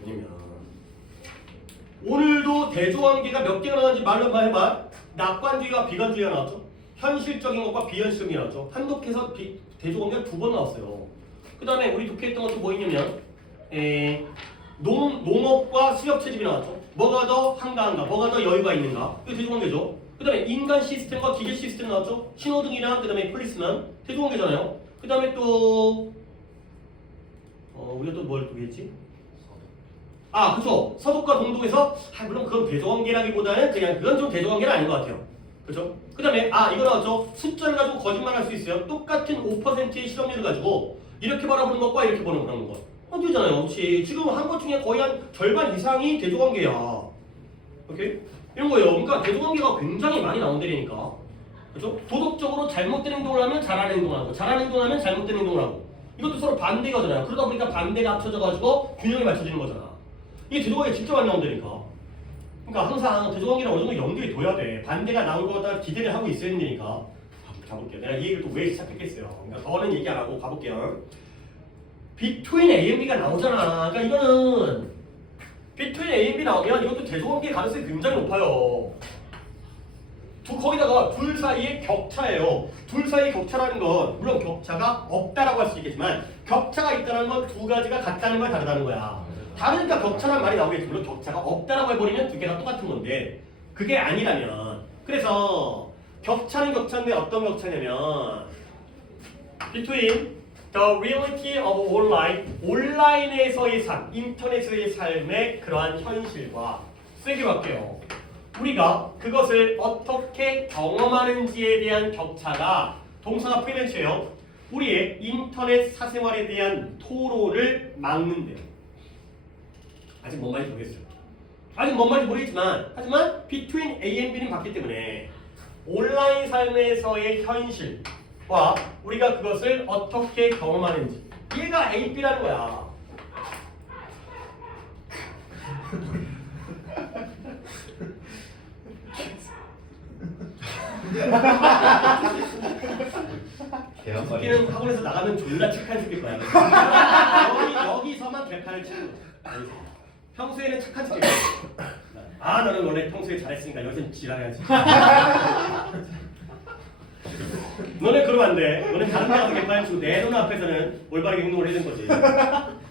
뭐냐면 오늘도 대조관계가 몇 개가 나왔는지 말로 한번 해봐. 낙관주의와 비관주의가 나왔죠. 현실적인 것과 비현실적인 게 나왔죠. 한독해서 대조관계가 2번 나왔어요. 그 다음에 우리 독해했던 것도 뭐 있냐면 농업과 수렵채집이 나왔죠. 뭐가 더 한가한가, 뭐가 더 여유가 있는가. 이거 대조관계죠. 그 다음에 인간 시스템과 기계 시스템 나왔죠. 신호등이랑 그 다음에 폴리스만 대조관계잖아요. 그 다음에 또 우리가 또 뭘 독해했지? 그쵸. 서독과 동독에서 물론 그건 대조관계라기보다는 그냥 그건 좀 대조관계는 아닌 것 같아요. 그죠? 그 다음에 이거 나왔죠. 숫자를 가지고 거짓말할 수 있어요. 똑같은 5%의 실업률을 가지고 이렇게 바라보는 것과 이렇게 보는 것. 되잖아요. 그렇지. 지금 한 것 중에 거의 한 절반 이상이 대조관계야. 오케이? 이런 거예요. 그러니까 대조관계가 굉장히 많이 나온다니까. 그죠? 도덕적으로 잘못된 행동을 하면 잘하는 행동을 하고 잘하는 행동을 하면 잘못된 행동을 하고 이것도 서로 반대거든요. 그러다 보니까 반대가 합쳐져가지고 균형이 맞춰지는 거잖아. 이게 대조관계 진짜 많이 나온다니까. 그러니까 항상 대조관계를 어느 정도 염두에 둬야 돼. 반대가 나올 거다 기대를 하고 있어야 되니까. 가볼게요. 내가 이 얘기를 또 왜 시작했겠어요. 그러니까 더는 얘기 안 하고 가볼게요. Between A and B가 나오잖아. 그러니까 이거는 Between A and B 나오면 이것도 대조관계 가능성이 굉장히 높아요. 거기다가 둘 사이의 격차예요. 둘 사이의 격차라는 건 물론 격차가 없다라고 할 수 있겠지만 격차가 있다는 건 두 가지가 같다는 걸 다르다는 거야. 다르니까 격차란 말이 나오겠지. 물론 격차가 없다라고 해버리면 두 개가 똑같은 건데 그게 아니라면 그래서 격차는 격차인데 어떤 격차냐면 between The reality of online, 온라인에서의 삶, 인터넷의 삶의 그러한 현실과 세기로 할게요. 우리가 그것을 어떻게 경험하는지에 대한 격차가 동사가 프리벤츠예요. 우리의 인터넷 사생활에 대한 토론을 막는데요. 아직 뭔 말인지 모르겠어요. 아직 뭔 말인지 모르겠지만 하지만 between A and B는 같기 때문에 온라인 삶에서의 현실과 우리가 그것을 어떻게 경험하는지 얘가 A, B라는 거야. 새끼는 학원에서 나가면 졸라 착한 새끼일 거야. 여기서만 개판을 치는 거야. 평소에는 착한 새끼야. 아 너는 원래 평소에 잘했으니까 여기서 지랄해야지. 너네 그러면 안 돼. 너네 다른 데 가서 개판을 치고 내 눈앞에서는 올바르게 행동을 해야 되는 거지.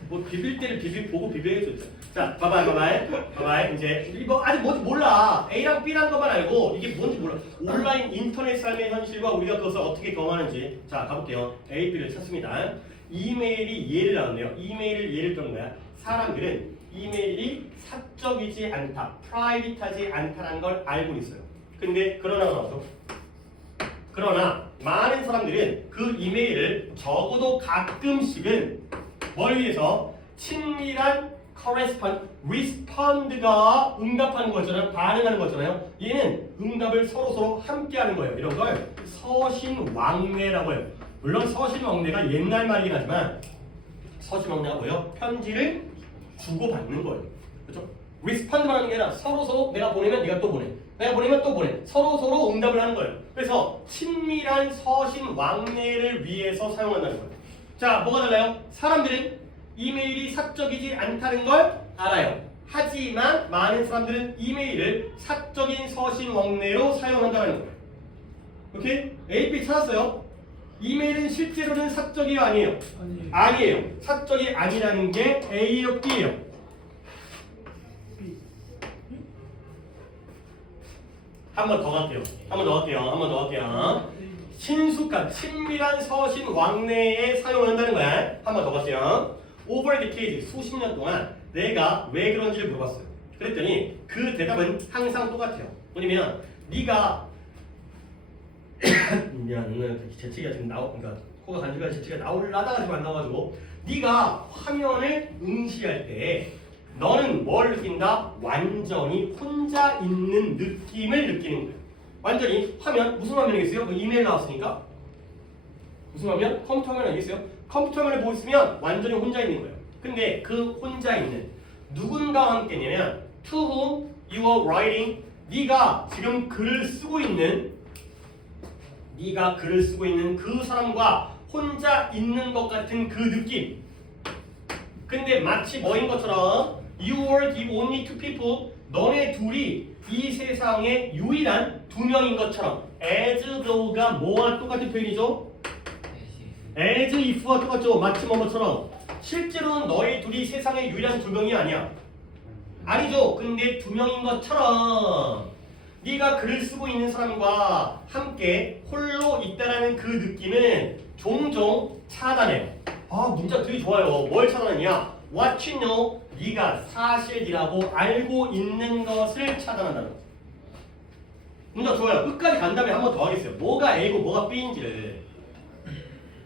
뭐 비빌 때를 보고 비벼야죠. 자, 봐봐요. 이제 이거 아직 뭔지 몰라. A랑 B라는 것만 알고 이게 뭔지 몰라. 온라인 인터넷 삶의 현실과 우리가 그것을 어떻게 경험하는지. 자, 가볼게요. A, B를 찾습니다. 이메일이 예를 나왔네요. 이메일을 예를 든 거야. 사람들은 이메일이 사적이지 않다, 프라이빗하지 않다는 걸 알고 있어요. 근데 그러나 많은 사람들은 그 이메일을 적어도 가끔씩은 뭘 위해서 친밀한 respond가 응답하는 거잖아요. 반응하는 거잖아요. 얘는 응답을 서로 함께 하는 거예요. 이런 걸 서신왕래라고 해요. 물론 서신왕래가 옛날 말이긴 하지만 서신왕래가 뭐예요? 편지를 주고받는 거예요. 그렇죠? respond만 하는 게 아니라 서로 내가 보내면 네가 또 보내. 내가 보내면 또 보내. 서로 응답을 하는 거예요. 그래서 친밀한 서신왕래를 위해서 사용한다는 거예요. 자, 뭐가 달라요? 사람들은 이메일이 사적이지 않다는 걸 알아요. 하지만 많은 사람들은 이메일을 사적인 서신왕래로 사용한다는 거예요. 오케이? A, B 찾았어요? 이메일은 실제로는 사적이에요? 아니에요? 아니에요. 사적이 아니라는 게 A예요? B예요? 한 번 더 갈게요. 친숙한, 친밀한 서신 왕래에 사용한다는 거야. 한 번 더 갈게요. Over decades, 수십 년 동안 내가 왜 그런지를 물어봤어요. 그랬더니 그 대답은 항상 똑같아요. 뭐냐면 네가 오늘 재채기가 지금 그러니까 코가 간질간질 재채기가 나오려다가 지금 안 나와가지고 네가 화면을 응시할 때 너는 뭘 느낀다? 완전히 혼자 있는 느낌을 느끼는 거예요. 완전히 화면, 무슨 화면이겠어요? 이메일 나왔으니까 무슨 화면? 컴퓨터 화면 아니겠어요? 컴퓨터 화면을 보고 있으면 완전히 혼자 있는 거예요. 근데 그 혼자 있는 누군가와 함께냐면 to whom you are writing, 네가 지금 글을 쓰고 있는 그 사람과 혼자 있는 것 같은 그 느낌. 근데 마치 뭐인 것처럼 you are the only two people, 너네 둘이 이 세상에 유일한 두 명인 것처럼 as though가 뭐와 똑같은 표현이죠? as if와 똑같죠? 마치 뭐처럼 실제로는 너희 둘이 세상에 유일한 두 명이 아니야. 아니죠. 근데 두 명인 것처럼 네가 글을 쓰고 있는 사람과 함께 홀로 있다라는 그 느낌은 종종 차단해요. 아, 문자 되게 좋아요. 뭘 차단하냐? What you know, 네가 사실이라고 알고 있는 것을 차단한다는 거죠. 문자 좋아요. 끝까지 간 다음에 한 번 더 하겠어요. 뭐가 A고 뭐가 B인지를.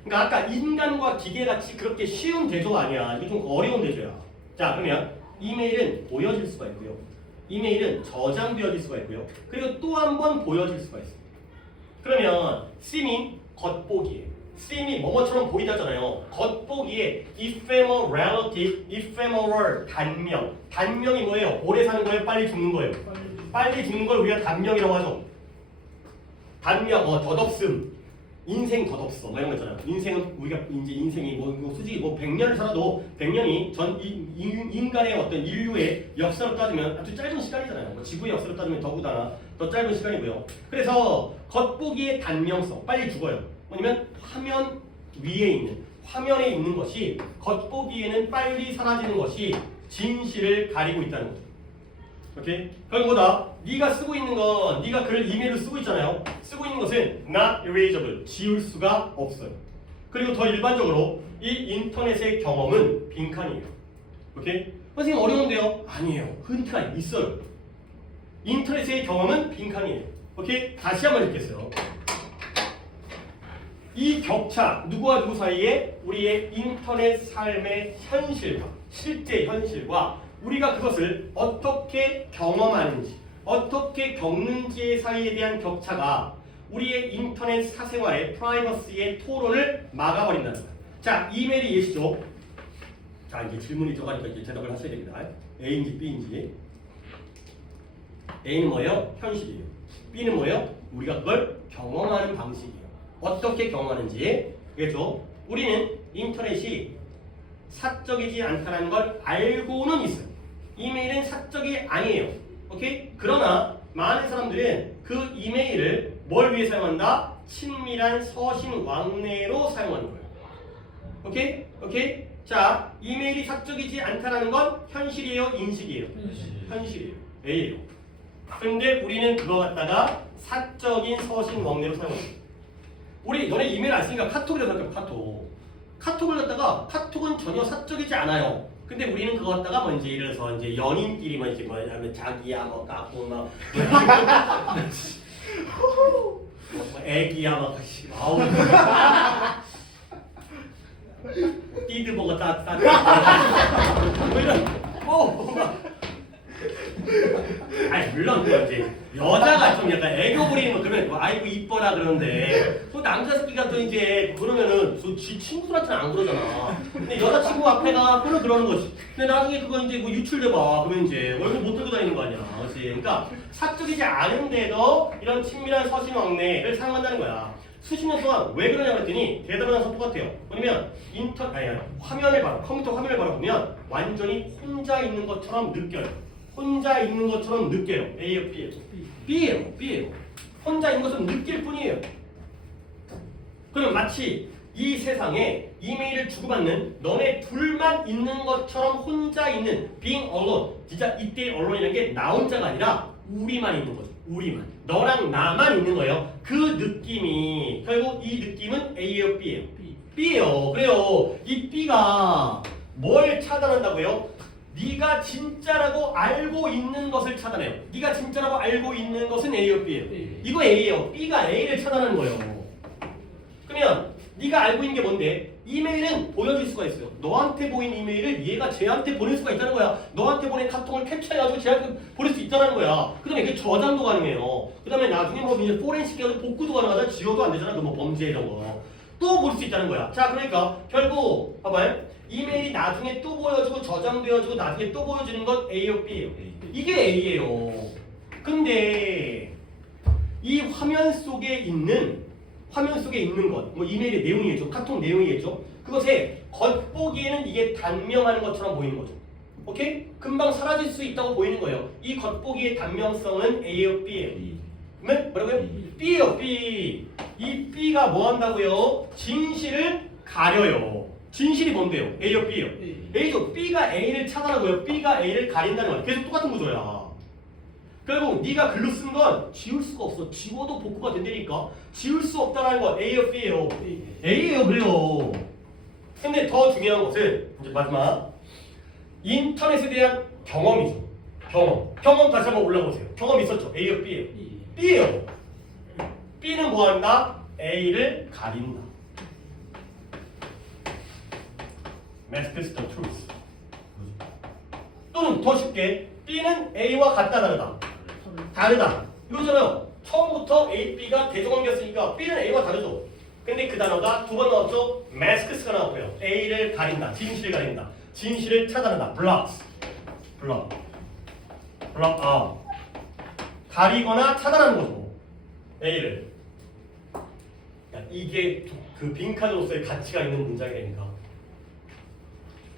그러니까 아까 인간과 기계같이 그렇게 쉬운 대조가 아니야. 이게 좀 어려운 대조야. 자, 그러면 이메일은 보여질 수가 있고요. 이메일은 저장되어질 수가 있고요. 그리고 또 한 번 보여질 수가 있어요. 그러면 씀이 겉보기에, 씀이 뭐뭐처럼 보이다잖아요. 겉보기에 ephemeral relative, ephemeral 단명. 단명이 뭐예요? 오래 사는 거예요? 빨리 죽는 거예요? 빨리 죽는 걸 우리가 단명이라고 하죠. 단명, 덧없음. 인생 덧없어. 이런 거 있잖아요. 인생은 우리가 이제 인생이 솔직히 100년을 살아도 100년이 인간의 어떤 인류의 역사로 따지면 아주 짧은 시간이잖아요. 지구의 역사로 따지면 더구나 더 짧은 시간이고요. 그래서 겉보기의 단명성, 빨리 죽어요. 뭐냐면 화면 위에 있는, 화면에 있는 것이 겉보기에는 빨리 사라지는 것이 진실을 가리고 있다는 거죠. 오케이? 그리고보다 네가 쓰고 있는 건, 네가 글을 이메일로 쓰고 있잖아요. 쓰고 있는 것은 not erasable, 지울 수가 없어요. 그리고 더 일반적으로 이 인터넷의 경험은 빈칸이에요. 오케이? 선생님 어려운데요? 아니에요. 힌트가 있어요. 인터넷의 경험은 빈칸이에요. 오케이? 다시 한번 읽겠어요. 이 격차, 누구와 누구 사이에 우리의 인터넷 삶의 현실과 실제 현실과 우리가 그것을 어떻게 경험하는지, 어떻게 겪는지 사이에 대한 격차가 우리의 인터넷 사생활의 프라이버시의 토론을 막아버린다는 거예요. 자, 이메일이 예시죠. 자, 이제 질문이 들어가니까 이제 대답을 하셔야 됩니다. A인지 B인지. A는 뭐예요? 현실이에요. B는 뭐예요? 우리가 그걸 경험하는 방식이에요. 어떻게 경험하는지. 그렇죠? 우리는 인터넷이 사적이지 않다는 걸 알고는 있어요. 이메일은 사적이 아니에요. 오케이? 그러나 많은 사람들은 그 이메일을 뭘 위해 사용한다? 친밀한 서신 왕래로 사용하는 거예요. 오케이? 오케이? 자, 이메일이 사적이지 않다는 건 현실이에요? 인식이에요? 현실이에요. A예요. 근데 우리는 그거 갖다가 사적인 서신 왕래로 사용합니다. 우리 너네 이메일 안 쓰니까 카톡이라고 생각해. 카톡을 갖다가 카톡은 전혀 사적이지 않아요. 근데 우리는 그거 갖다가 뭐 이제 예를 들어서 이제 연인끼리만 이제 뭐 자기야 뭐 까고 막 뭐 애기야 막 아우 띠드버거 따 뭐 이런 아니 물론 그 이제 여자가 좀 약간 애교 부리는 거 그러면 뭐 아이고 이뻐라 그러는데 또 남자 새끼가 또 이제 그러면은 지 친구들한테는 안 그러잖아. 근데 여자친구 앞에가 그러는 거지. 근데 나중에 그거 이제 뭐 유출돼 봐. 그러면 이제 얼굴 못 들고 다니는 거 아니야. 그렇지? 그러니까 사적이지 않은데도 이런 친밀한 서신 왕래를 사용한다는 거야. 수십 년 동안 왜 그러냐 그랬더니 대답은 항상 똑같아요. 뭐냐면 화면을 바로 컴퓨터 화면을 바로 보면 완전히 혼자 있는 것처럼 느껴요. 혼자 있는 것처럼 느껴요. A예요, B예요? B예요. 혼자 있는 것처럼 느낄 뿐이에요. 그럼 마치 이 세상에 이메일을 주고받는 너네 둘만 있는 것처럼 혼자 있는 being alone. 진짜 이때 alonei라는 게 나 혼자가 아니라 우리만 있는 거죠. 우리만. 너랑 나만 있는 거예요. 그 느낌이 결국 이 느낌은 A예요, B예요? B예요. 그래요. 이 B가 뭘 차단한다고요? 네가 진짜라고 알고 있는 것을 차단해요. 네가 진짜라고 알고 있는 것은 A예요, B예요? 이거 A예요. B가 A를 차단하는 거예요. 그러면 네가 알고 있는 게 뭔데? 이메일은 보여줄 수가 있어요. 너한테 보인 이메일을 얘가 쟤한테 보낼 수가 있다는 거야. 너한테 보낸 카톡을 캡처해가지고 쟤한테 보낼 수 있다는 거야. 그 다음에 이게 저장도 가능해요. 그 다음에 나중에 뭐 이제 포렌식 해가지고 복구도 가능하잖아. 지워도 안 되잖아. 그 뭐 범죄 이런 거. 또 볼 수 있다는 거야. 자, 그러니까 결국 봐봐요. 이메일이 나중에 또 보여주고 저장되어지고 나중에 또 보여지는 건 A예요, B예요? 이게 A예요. 근데 이 화면 속에 있는 것, 뭐 이메일의 내용이겠죠, 카톡 내용이겠죠. 그것에 겉보기에는 이게 단명하는 것처럼 보이는 거죠. 오케이? 금방 사라질 수 있다고 보이는 거예요. 이 겉보기의 단명성은 A예요, B예요? 그러면 뭐라고요? B예요, B. 이 B가 뭐 한다고요? 진실을 가려요. 진실이 뭔데요? A요, B요? A죠. B가 A를 차단하고요. B가 A를 가린다는 거야. 계속 똑같은 구조야. 결국 네가 글로 쓴 건 지울 수가 없어. 지워도 복구가 된다니까. 지울 수 없다는 건 A요, B예요? A예요. 그래요. 근데 더 중요한 것은 이제 마지막 인터넷에 대한 경험이죠. 경험 다시 한번 올라보세요. 경험 있었죠? A요, B예요? B예요. B는 뭐 한다? A를 가린다. Masks the truth. 또는 더 쉽게 B는 A와 같다 다르다. 이거잖아요. 처음부터 A, B가 대조관계였으니까 B는 A와 다르죠. 근데 그 단어가 두 번 나왔죠. Masks가 나왔고요. A를 가린다. 진실을 가린다. 진실을 차단한다. block out. 가리거나 차단하는 거죠. A를. 이게 그 빈칸으로서의 가치가 있는 문장이라니까.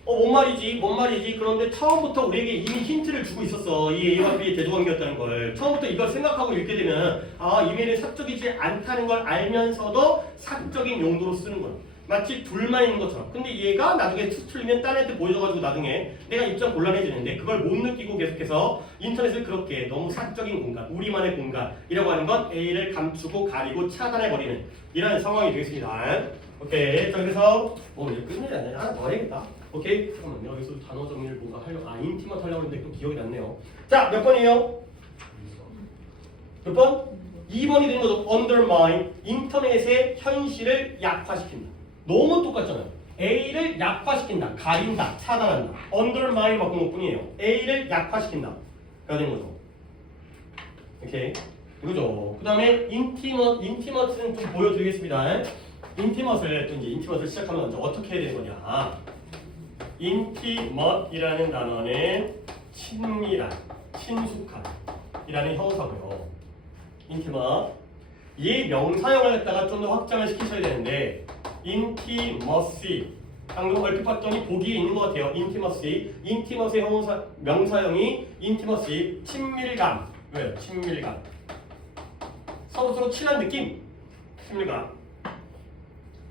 뭔 말이지. 그런데 처음부터 우리에게 이미 힌트를 주고 있었어. 이 A와 B의 대조관계였다는 걸. 처음부터 이걸 생각하고 읽게 되면 이메일은 사적이지 않다는 걸 알면서도 사적인 용도로 쓰는 거야. 마치 둘만 있는 것처럼. 근데 얘가 나중에 틀리면 딴 애한테 보여줘가지고 나중에 내가 입장 곤란해지는데 그걸 못 느끼고 계속해서 인터넷을 그렇게 너무 사적인 공간, 우리만의 공간이라고 하는 건 A를 감추고 가리고 차단해버리는 이런 상황이 되겠습니다. 오케이. 자, 그래서 이제 끝내야 되네. 하나 더 해야겠다. 오케이. 잠깐만요. 여기서 단어 정리를 뭔가 하려고 인티머트 하려고 했는데 또 기억이 났네요. 자, 몇 번이에요? 몇 번? 2번이 되는 거죠. undermine. 인터넷의 현실을 약화시킨다. 너무 똑같잖아요. A를 약화시킨다, 가린다, 차단한다. undermine 바꾼 것뿐이에요. A를 약화시킨다. 가 되는 거죠. 오케이. 이거죠. 그 다음에 intimate는 좀 보여드리겠습니다. intimate를 또 이제 intimate를 시작하면 이제 어떻게 해야 되는 거냐. intimate이라는 단어는 친밀한, 친숙한 이라는 형사고요. intimate. 얘 명사형을 갖다가 좀 더 확장을 시키셔야 되는데 intimacy 방금 얼핏 봤더니 보기에 있는 것 같아요. intimacy의 명사형이 intimacy 친밀감. 왜요? 친밀감. 서로 친한 느낌. 친밀감.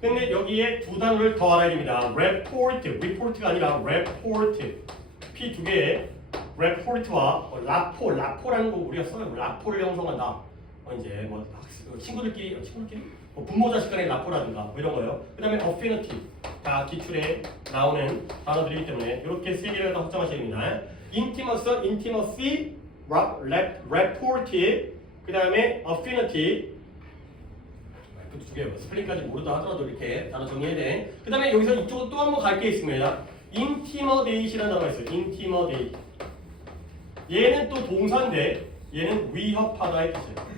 근데 여기에 두 단어를 더 알아야 됩니다. report가 아니라 report. P 두 개의 report와 라포라는 거 우리가 써요. 라포를 형성한다. 이제 뭐 친구들끼리 부모 자식 간의 라포라든가 뭐 이런 거요. 그 다음에 affinity 다 기출에 나오는 단어들이기 때문에 이렇게 세 개를 다 확장하셔야 됩니다. intimacy, report, 그 다음에 affinity 그 두 개 스펠링까지 모른다 하더라도 이렇게 단어 정리해야 돼. 그 다음에 여기서 이쪽으로 또 한 번 갈 게 있습니다. intimidate이라는 단어가 있어요. intimidate. 얘는 또 동사인데 얘는 위협하다의 뜻이에요.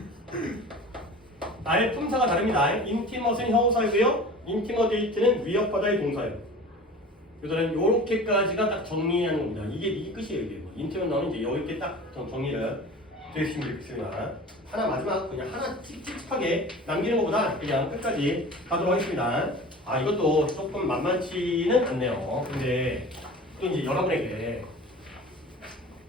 아예 품사가 다릅니다. intimate는 형사이고요. intimidate는 위협하다의 동사예요. 그래서 이렇게까지가 딱 정리하는 겁니다. 이게 끝이에요. 이게 intimate 나오면 이제 여기 딱 정리를 되시면 좋겠습니다. 하나 마지막 그냥 하나 찝찝하게 남기는 것보다 그냥 끝까지 가도록 하겠습니다. 이것도 조금 만만치는 않네요. 근데 또 이제 여러분에게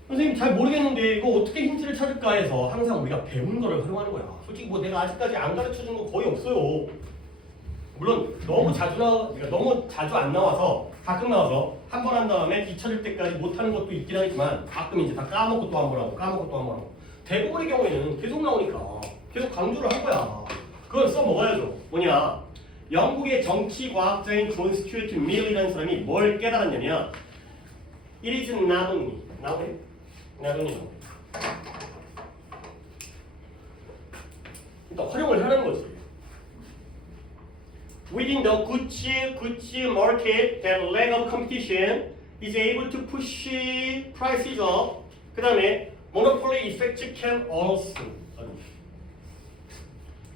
선생님 잘 모르겠는데 이거 어떻게 힌트를 찾을까 해서 항상 우리가 배운 거를 활용하는 거야. 솔직히 뭐 내가 아직까지 안 가르쳐준 거 거의 없어요. 물론 너무 자주 안 나와서 가끔 나와서 한 번 한 다음에 잊혀질 때까지 못하는 것도 있긴 하지만 가끔 이제 다 까먹고 또 한 번 하고 까먹고 또 한 번 하고 대부분의 경우에는 계속 나오니까 계속 강조를 한 거야. 그건 써먹어야죠. 뭐냐, 영국의 정치과학자인 존 스튜어트 밀이라는 사람이 뭘 깨달았냐면 It is not only 나중에 일단 활용을 하는 거지. Within the goods market, that lack of competition is able to push prices up. 그 다음에 monopoly effect can also.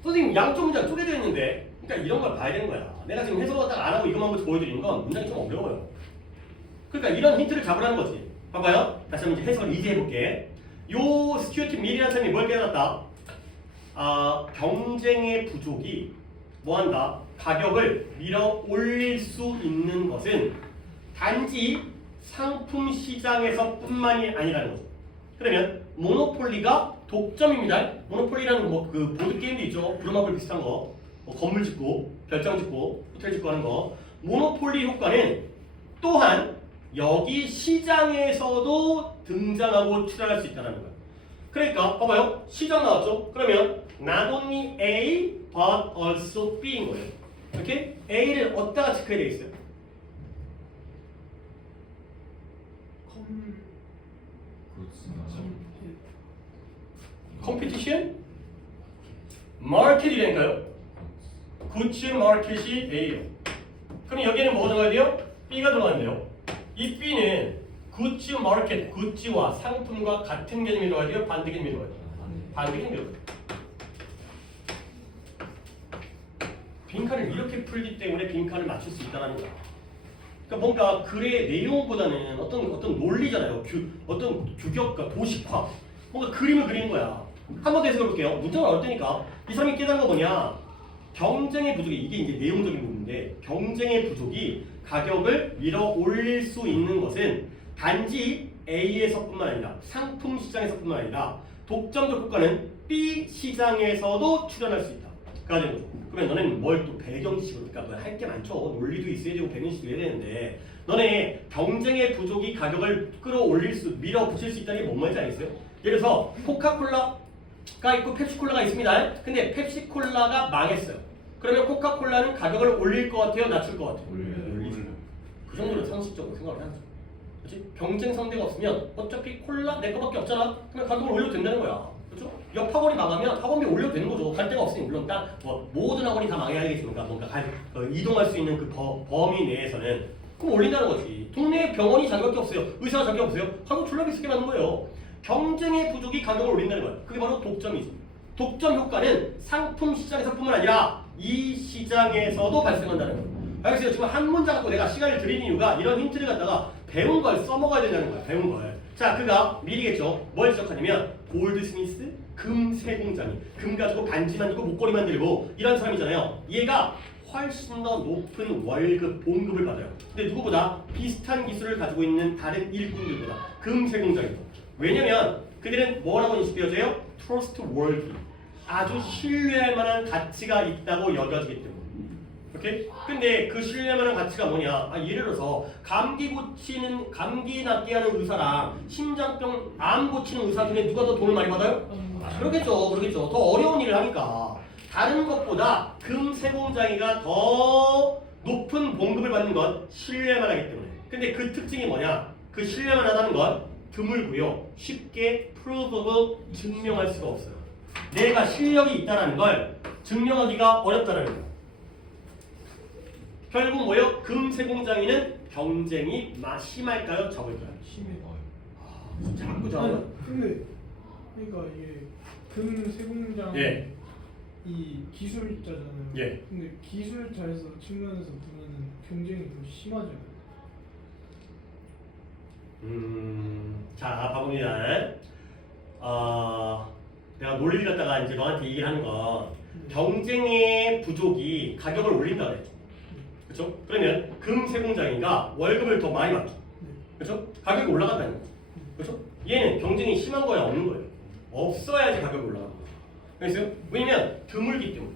선생님 양쪽 문장 쪼개져 있는데, 그러니까 이런 걸 봐야 되는 거야. 내가 지금 해석을 딱 안 하고 이것만 먼저 보여드리는 건 문장이 좀 어려워요. 그러니까 이런 힌트를 잡으라는 거지. 봐봐요. 다시 한번 이제 해석을 이제 해볼게. 요 스튜어트 밀이라는 사람이 뭘 깨달았다? 경쟁의 부족이 뭐한다? 가격을 밀어 올릴 수 있는 것은 단지 상품 시장에서 뿐만이 아니라는 거죠. 그러면 모노폴리가 독점입니다. 모노폴리라는 뭐 그 보드 게임도 있죠. 브루마블 비슷한 거, 뭐 건물 짓고 별장 짓고 호텔 짓고 하는 거. 모노폴리 효과는 또한 여기 시장에서도 등장하고 출현할 수 있다는 거예요. 그러니까 봐봐요. 시장 나왔죠? 그러면 not only A but also B인 거예요. 이렇게 A를 어디다가 체크해야 되겠어요? 컴피티션? 마켓이라니까요. 굿즈 마켓이 A예요. 그럼 여기에는 뭐가 들어가야 돼요? B가 들어가는데요. 이 B는 굿즈 마켓, 굿즈와 상품과 같은 개념이 들어가야 돼요? 반대 개념이 들어가야 돼요? 반대 개념이 들어가야 돼요. 빈칸을 이렇게 풀기 때문에 빈칸을 맞출 수 있다는 거야. 그러니까 뭔가 글의 내용보다는 어떤 논리잖아요. 어떤 규격과 도식화. 뭔가 그림을 그리는 거야. 한 번 더 해석해 볼게요. 문장은 어때니까 이 사람이 깨달은 거 뭐냐? 경쟁의 부족이 이게 이제 내용적인 부분인데 경쟁의 부족이 가격을 밀어 올릴 수 있는 것은 단지 A에서뿐만 아니라 상품 시장에서뿐만 아니라 독점적 효과는 B 시장에서도 출현할 수 있다. 그래가지고 그러면 너네는 뭘 또 배경 지식으로 그러니까 할 게 많죠. 논리도 있어야 되고 배경 지식도 해야 되는데 너네 경쟁의 부족이 가격을 끌어올릴 수 밀어붙일 수 있다는 게 뭔 말인지 알겠어요? 예를 들어서 코카콜라가 있고 펩시콜라가 있습니다. 근데 펩시콜라가 망했어요. 그러면 코카콜라는 가격을 올릴 것 같아요? 낮출 것 같아요? 올리죠. 그 정도로 상식적으로 생각을 하는 거죠. 그렇지? 경쟁 상대가 없으면 어차피 콜라 내 거밖에 없잖아. 그러면 가격을 올려도 된다는 거야. 그렇죠? 옆 학원이 망하면 학원비 올려도 되는 거죠. 갈 데가 없으니 물론 뭐 모든 학원이 다 망해야겠습니까? 뭔가 이동할 수 있는 그 범위 내에서는 그럼 올린다는 거지. 동네 병원이 자격이 없어요. 의사가 자격이 없어요. 가격 졸라 비싸게 받는 거예요. 경쟁의 부족이 가격을 올린다는 거예요. 그게 바로 독점이죠. 독점 효과는 상품 시장에서뿐만 아니라 이 시장에서도 발생한다는 거예요. 알겠어요? 지금 한 문장 갖고 내가 시간을 드리는 이유가 이런 힌트를 갖다가 배운 걸 써먹어야 된다는 거야. 배운 걸. 자, 그가 미리겠죠. 뭘 지적하냐면 골드스미스 금세공장이 금 가지고 반지 만들고 목걸이 만들고 이런 사람이잖아요. 얘가 훨씬 더 높은 월급, 봉급을 받아요. 근데 누구보다 비슷한 기술을 가지고 있는 다른 일꾼들보다 금세공장이죠. 왜냐면 그들은 뭐라고 인식되어져요? trustworthy. 아주 신뢰할 만한 가치가 있다고 여겨지기 때문에. 오케이? 근데 그 신뢰할 만한 가치가 뭐냐? 예를 들어서 감기 낫게 하는 의사랑 심장병, 암 고치는 의사 중에 누가 더 돈을 많이 받아요? 그러겠죠. 더 어려운 일을 하니까. 다른 것보다 금세공장이가 더 높은 봉급을 받는 건 신뢰만 하기 때문에. 근데 그 특징이 뭐냐? 그 신뢰만 하다는 건 드물고요. 쉽게 provable 증명할 수가 없어요. 내가 실력이 있다는 걸 증명하기가 어렵다는 거예요. 결국 뭐예요? 금세공장이는 경쟁이 심할까요? 적을까요? 심해요. 자꾸 저. 근데 그러니까 이게 금세공장 예. 이 기술자잖아요. 예. 근데 기술자에서 측면에서 보면은 경쟁이 더 심하잖아요. 자, 봐봅니다. 내가 논리를 갖다가 이제 너한테 얘기를 하는 건 경쟁의 부족이 가격을 올린다 그랬죠. 그렇죠? 그러면 금세공장이가 월급을 더 많이 받죠. 그렇죠? 가격이 올라간다는 거죠. 그렇죠? 얘는 경쟁이 심한 거야, 없는 거예요? 없어야지 가격이 올라가는 거예요. 그래서 왜냐면 드물기 때문에.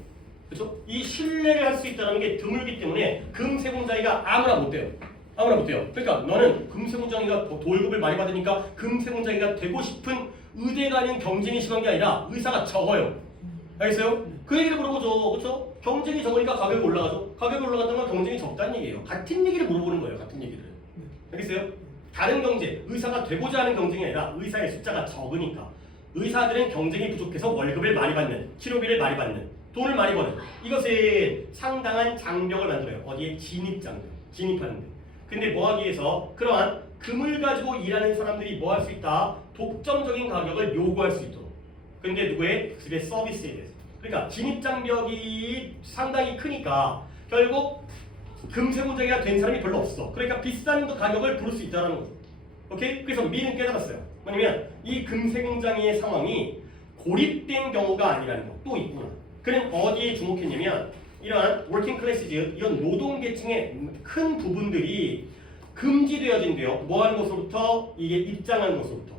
그렇죠? 이 신뢰를 할 수 있다는 게 드물기 때문에 금세공장이가 아무나 못 돼요. 그러니까 너는 금세공장이가 월급을 많이 받으니까 금세공장이가 되고 싶은 의대 간의 경쟁이 심한 게 아니라 의사가 적어요. 알겠어요? 그 얘기를 물어보죠. 그렇죠? 경쟁이 적으니까 가격이 올라가죠. 가격이 올라간다는 건 경쟁이 적다는 얘기예요. 같은 얘기를 물어보는 거예요. 같은 얘기를. 알겠어요? 다른 경제, 의사가 되고자 하는 경쟁이 아니라 의사의 숫자가 적으니까. 의사들은 경쟁이 부족해서 월급을 많이 받는, 치료비를 많이 받는, 돈을 많이 버는. 이것은 상당한 장벽을 만들어요. 어디에? 진입장벽. 진입하는 데. 근데 뭐 하기 위해서 그러한 금을 가지고 일하는 사람들이 뭐 할 수 있다? 독점적인 가격을 요구할 수 있도록. 근데 누구의? 그들의 서비스에 대해서. 그러니까 진입장벽이 상당히 크니까 결국 금세공장이가 된 사람이 별로 없어. 그러니까 비싼 가격을 부를 수 있다는 거죠. 오케이? 그래서 미는 깨달았어요. 뭐냐면 이 금세공장의 상황이 고립된 경우가 아니라는 거. 또 있구나. 그는 어디에 주목했냐면 이러한 워킹 클래스즈, 이런 노동계층의 큰 부분들이 금지되어진대요. 뭐 하는 것으로부터? 이게 입장하는 것으로부터.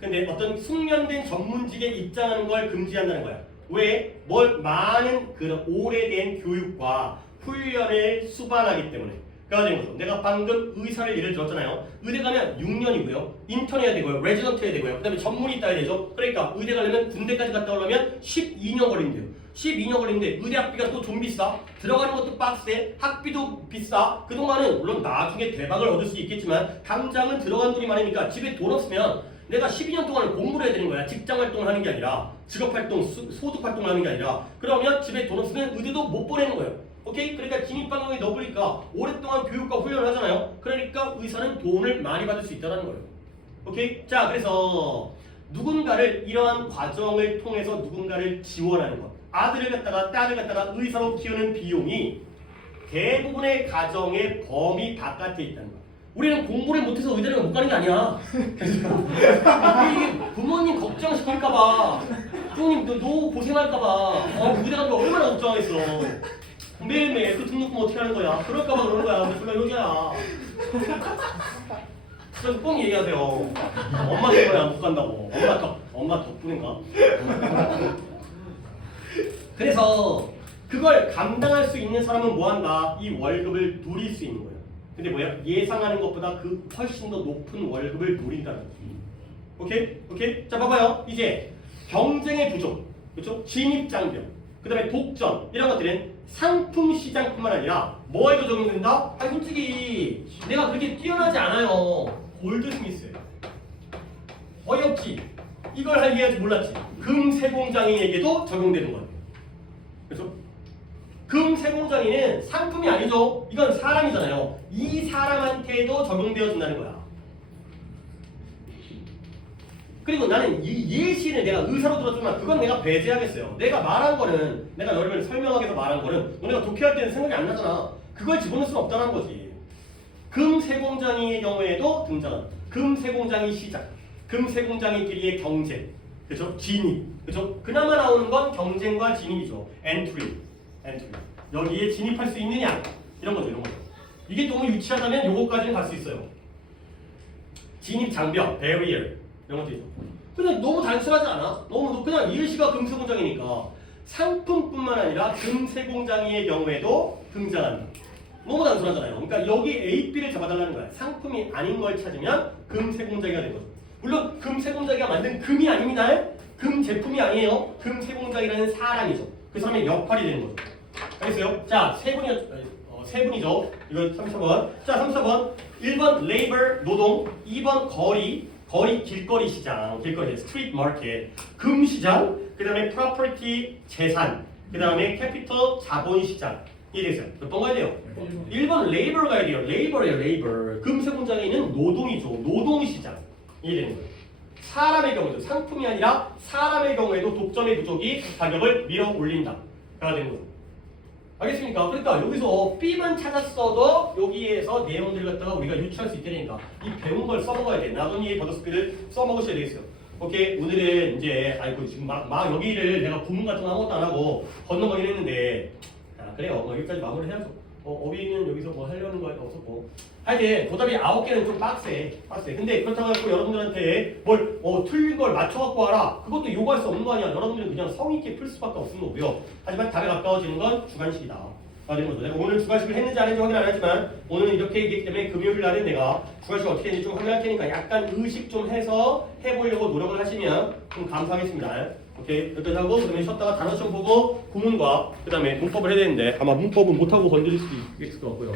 근데 어떤 숙련된 전문직에 입장하는 걸 금지한다는 거야. 왜? 많은 그런 오래된 교육과 훈련을 수반하기 때문에. 그래가지고 내가 방금 의사를 예를 들었잖아요. 의대 가면 6년이고요. 인턴 해야 되고요. 레지던트 해야 되고요. 그 다음에 전문의 따야 되죠. 그러니까 의대 가려면 군대까지 갔다 오려면 12년 걸린대요. 12년 걸리는데 의대 학비가 또 좀 비싸. 들어가는 것도 빡세. 학비도 비싸. 그동안은 물론 나중에 대박을 얻을 수 있겠지만 당장은 들어간 돈이 많으니까 집에 돈 없으면 내가 12년 동안 공부를 해야 되는 거야. 직장 활동을 하는 게 아니라 직업 활동, 소득 활동을 하는 게 아니라. 그러면 집에 돈 없으면 의대도 못 보내는 거예요. 오케이? 그러니까 진입방송이 넓으니까 오랫동안 교육과 훈련을 하잖아요. 그러니까 의사는 돈을 많이 받을 수 있다는 거예요. 오케이? 자, 그래서 누군가를 이러한 과정을 통해서 누군가를 지원하는 것. 아들을 갖다가 딸을 갖다가 의사로 키우는 비용이 대부분의 가정의 범위 바깥에 있다는 것. 우리는 공부를 못해서 의대를 못 가는 게 아니야. 이게 부모님 걱정시킬까봐, 부모님 너 고생할까봐, 의대 가는 거 얼마나 걱정하겠어. 매일매일 그 등록금 어떻게 하는 거야? 그럴까봐 그러는 거야. 졸라 효자야. 그래서 꼭 얘기하세요. 엄마 때문에 못 간다고. 엄마 덕분인가? 그래서 그걸 감당할 수 있는 사람은 뭐한다? 이 월급을 누릴 수 있는 거예요. 근데 뭐야? 예상하는 것보다 그 훨씬 더 높은 월급을 누린다는 거지. 오케이? 오케이? 자 봐봐요. 이제 경쟁의 부족, 그렇죠? 진입장벽, 그 다음에 독점 이런 것들은 상품 시장뿐만 아니라 뭐에도 적용된다? 아니 솔직히 내가 그렇게 뛰어나지 않아요. 골드스미스 어이없지? 이걸 할 이해하지 몰랐지? 금세공장인에게도 적용되는 거예요. 그렇죠? 금세공장인은 상품이 아니죠. 이건 사람이잖아요. 이 사람한테도 적용되어진다는 거야. 그리고 나는 이 예시를 내가 의사로 들었지만 그건 내가 배제하겠어요. 내가 말한 거는 내가 너희를 설명하기 위해서 말한 거는 너네가 독해할 때는 생각이 안 나잖아. 그걸 집어넣을 수는 없다는 거지. 금세공장이의 경우에도 등장한 금세공장이 시작, 금세공장이끼리의 경쟁, 그렇죠? 진입, 그렇죠? 그나마 나오는 건 경쟁과 진입이죠. 엔트리. 여기에 진입할 수 있느냐 이런 거죠, 이런 거죠. 이게 너무 유치하다면 요거까지는 갈 수 있어요. 진입 장벽, barrier 이런 것도 있죠. 그냥 너무 단순하지 않아? 너무 그냥 예시가 금세공장이니까 상품뿐만 아니라 금세공장이의 경우에도 등장한다. 너무 단순하잖아요. 그러니까 여기 A, B를 잡아달라는 거야. 상품이 아닌 걸 찾으면 금세공장이가 된 거죠. 물론 금세공장이가 만든 금이 아닙니다. 금 제품이 아니에요. 금세공장이라는 사람이죠. 그 사람의 역할이 되는 거죠. 알겠어요? 자, 세 분이죠. 이거 34번. 자, 34번. 1번 labor 노동, 2번 거리 길거리 시장, 길거리 스트리트 마켓, 금 시장, 그다음에 property 재산, 그다음에 capital 자본 시장. 이해됐어요? 몇 번 가야 돼요? 1번 labor 가야 돼요. labor이에요, labor. 금세공장에 있는 노동이죠. 노동 시장. 이해되는 거예요. 사람의 경우도 상품이 아니라 사람의 경우에도 독점의 부족이 가격을 밀어 올린다. 가 되는 거죠. 알겠습니까? 그러니까 여기서 B만 찾았어도 여기에서 내용들을 갖다가 우리가 유추할 수 있다니까 이 배운 걸 써먹어야 돼. 나도니 버더스피를 써먹으셔야 되겠어요. 오케이? 오늘은 이제 아이고 지금 막 여기를 내가 구문 같은 거 아무것도 안 하고 건너가긴 했는데 그래요. 여기까지 마무리 해야죠. 어비는 여기서 뭐 하려는 거 없었고 하여튼 보답이 9개는 좀 빡세. 근데 그렇다고 해서 여러분들한테 뭘 틀린 걸 맞춰갖고 와라. 그것도 요구할 수 없는 거 아니야. 여러분들은 그냥 성의 있게 풀 수밖에 없는 거고요. 하지만 답에 가까워지는 건 주관식이다. 되는 거죠. 내가 오늘 주관식을 했는지 안 했는지 확인 안 했지만 오늘은 이렇게 얘기했기 때문에 금요일 날은 내가 주관식 어떻게 했는지 좀 확인할 테니까 약간 의식 좀 해서 해보려고 노력을 하시면 좀 감사하겠습니다. 오케이, 여기까지 하고 그다음에 쉬었다가 단어 시험 보고 구문과 그다음에 문법을 해야 되는데 아마 문법은 못하고 건드릴 수도 있을 것 같고요.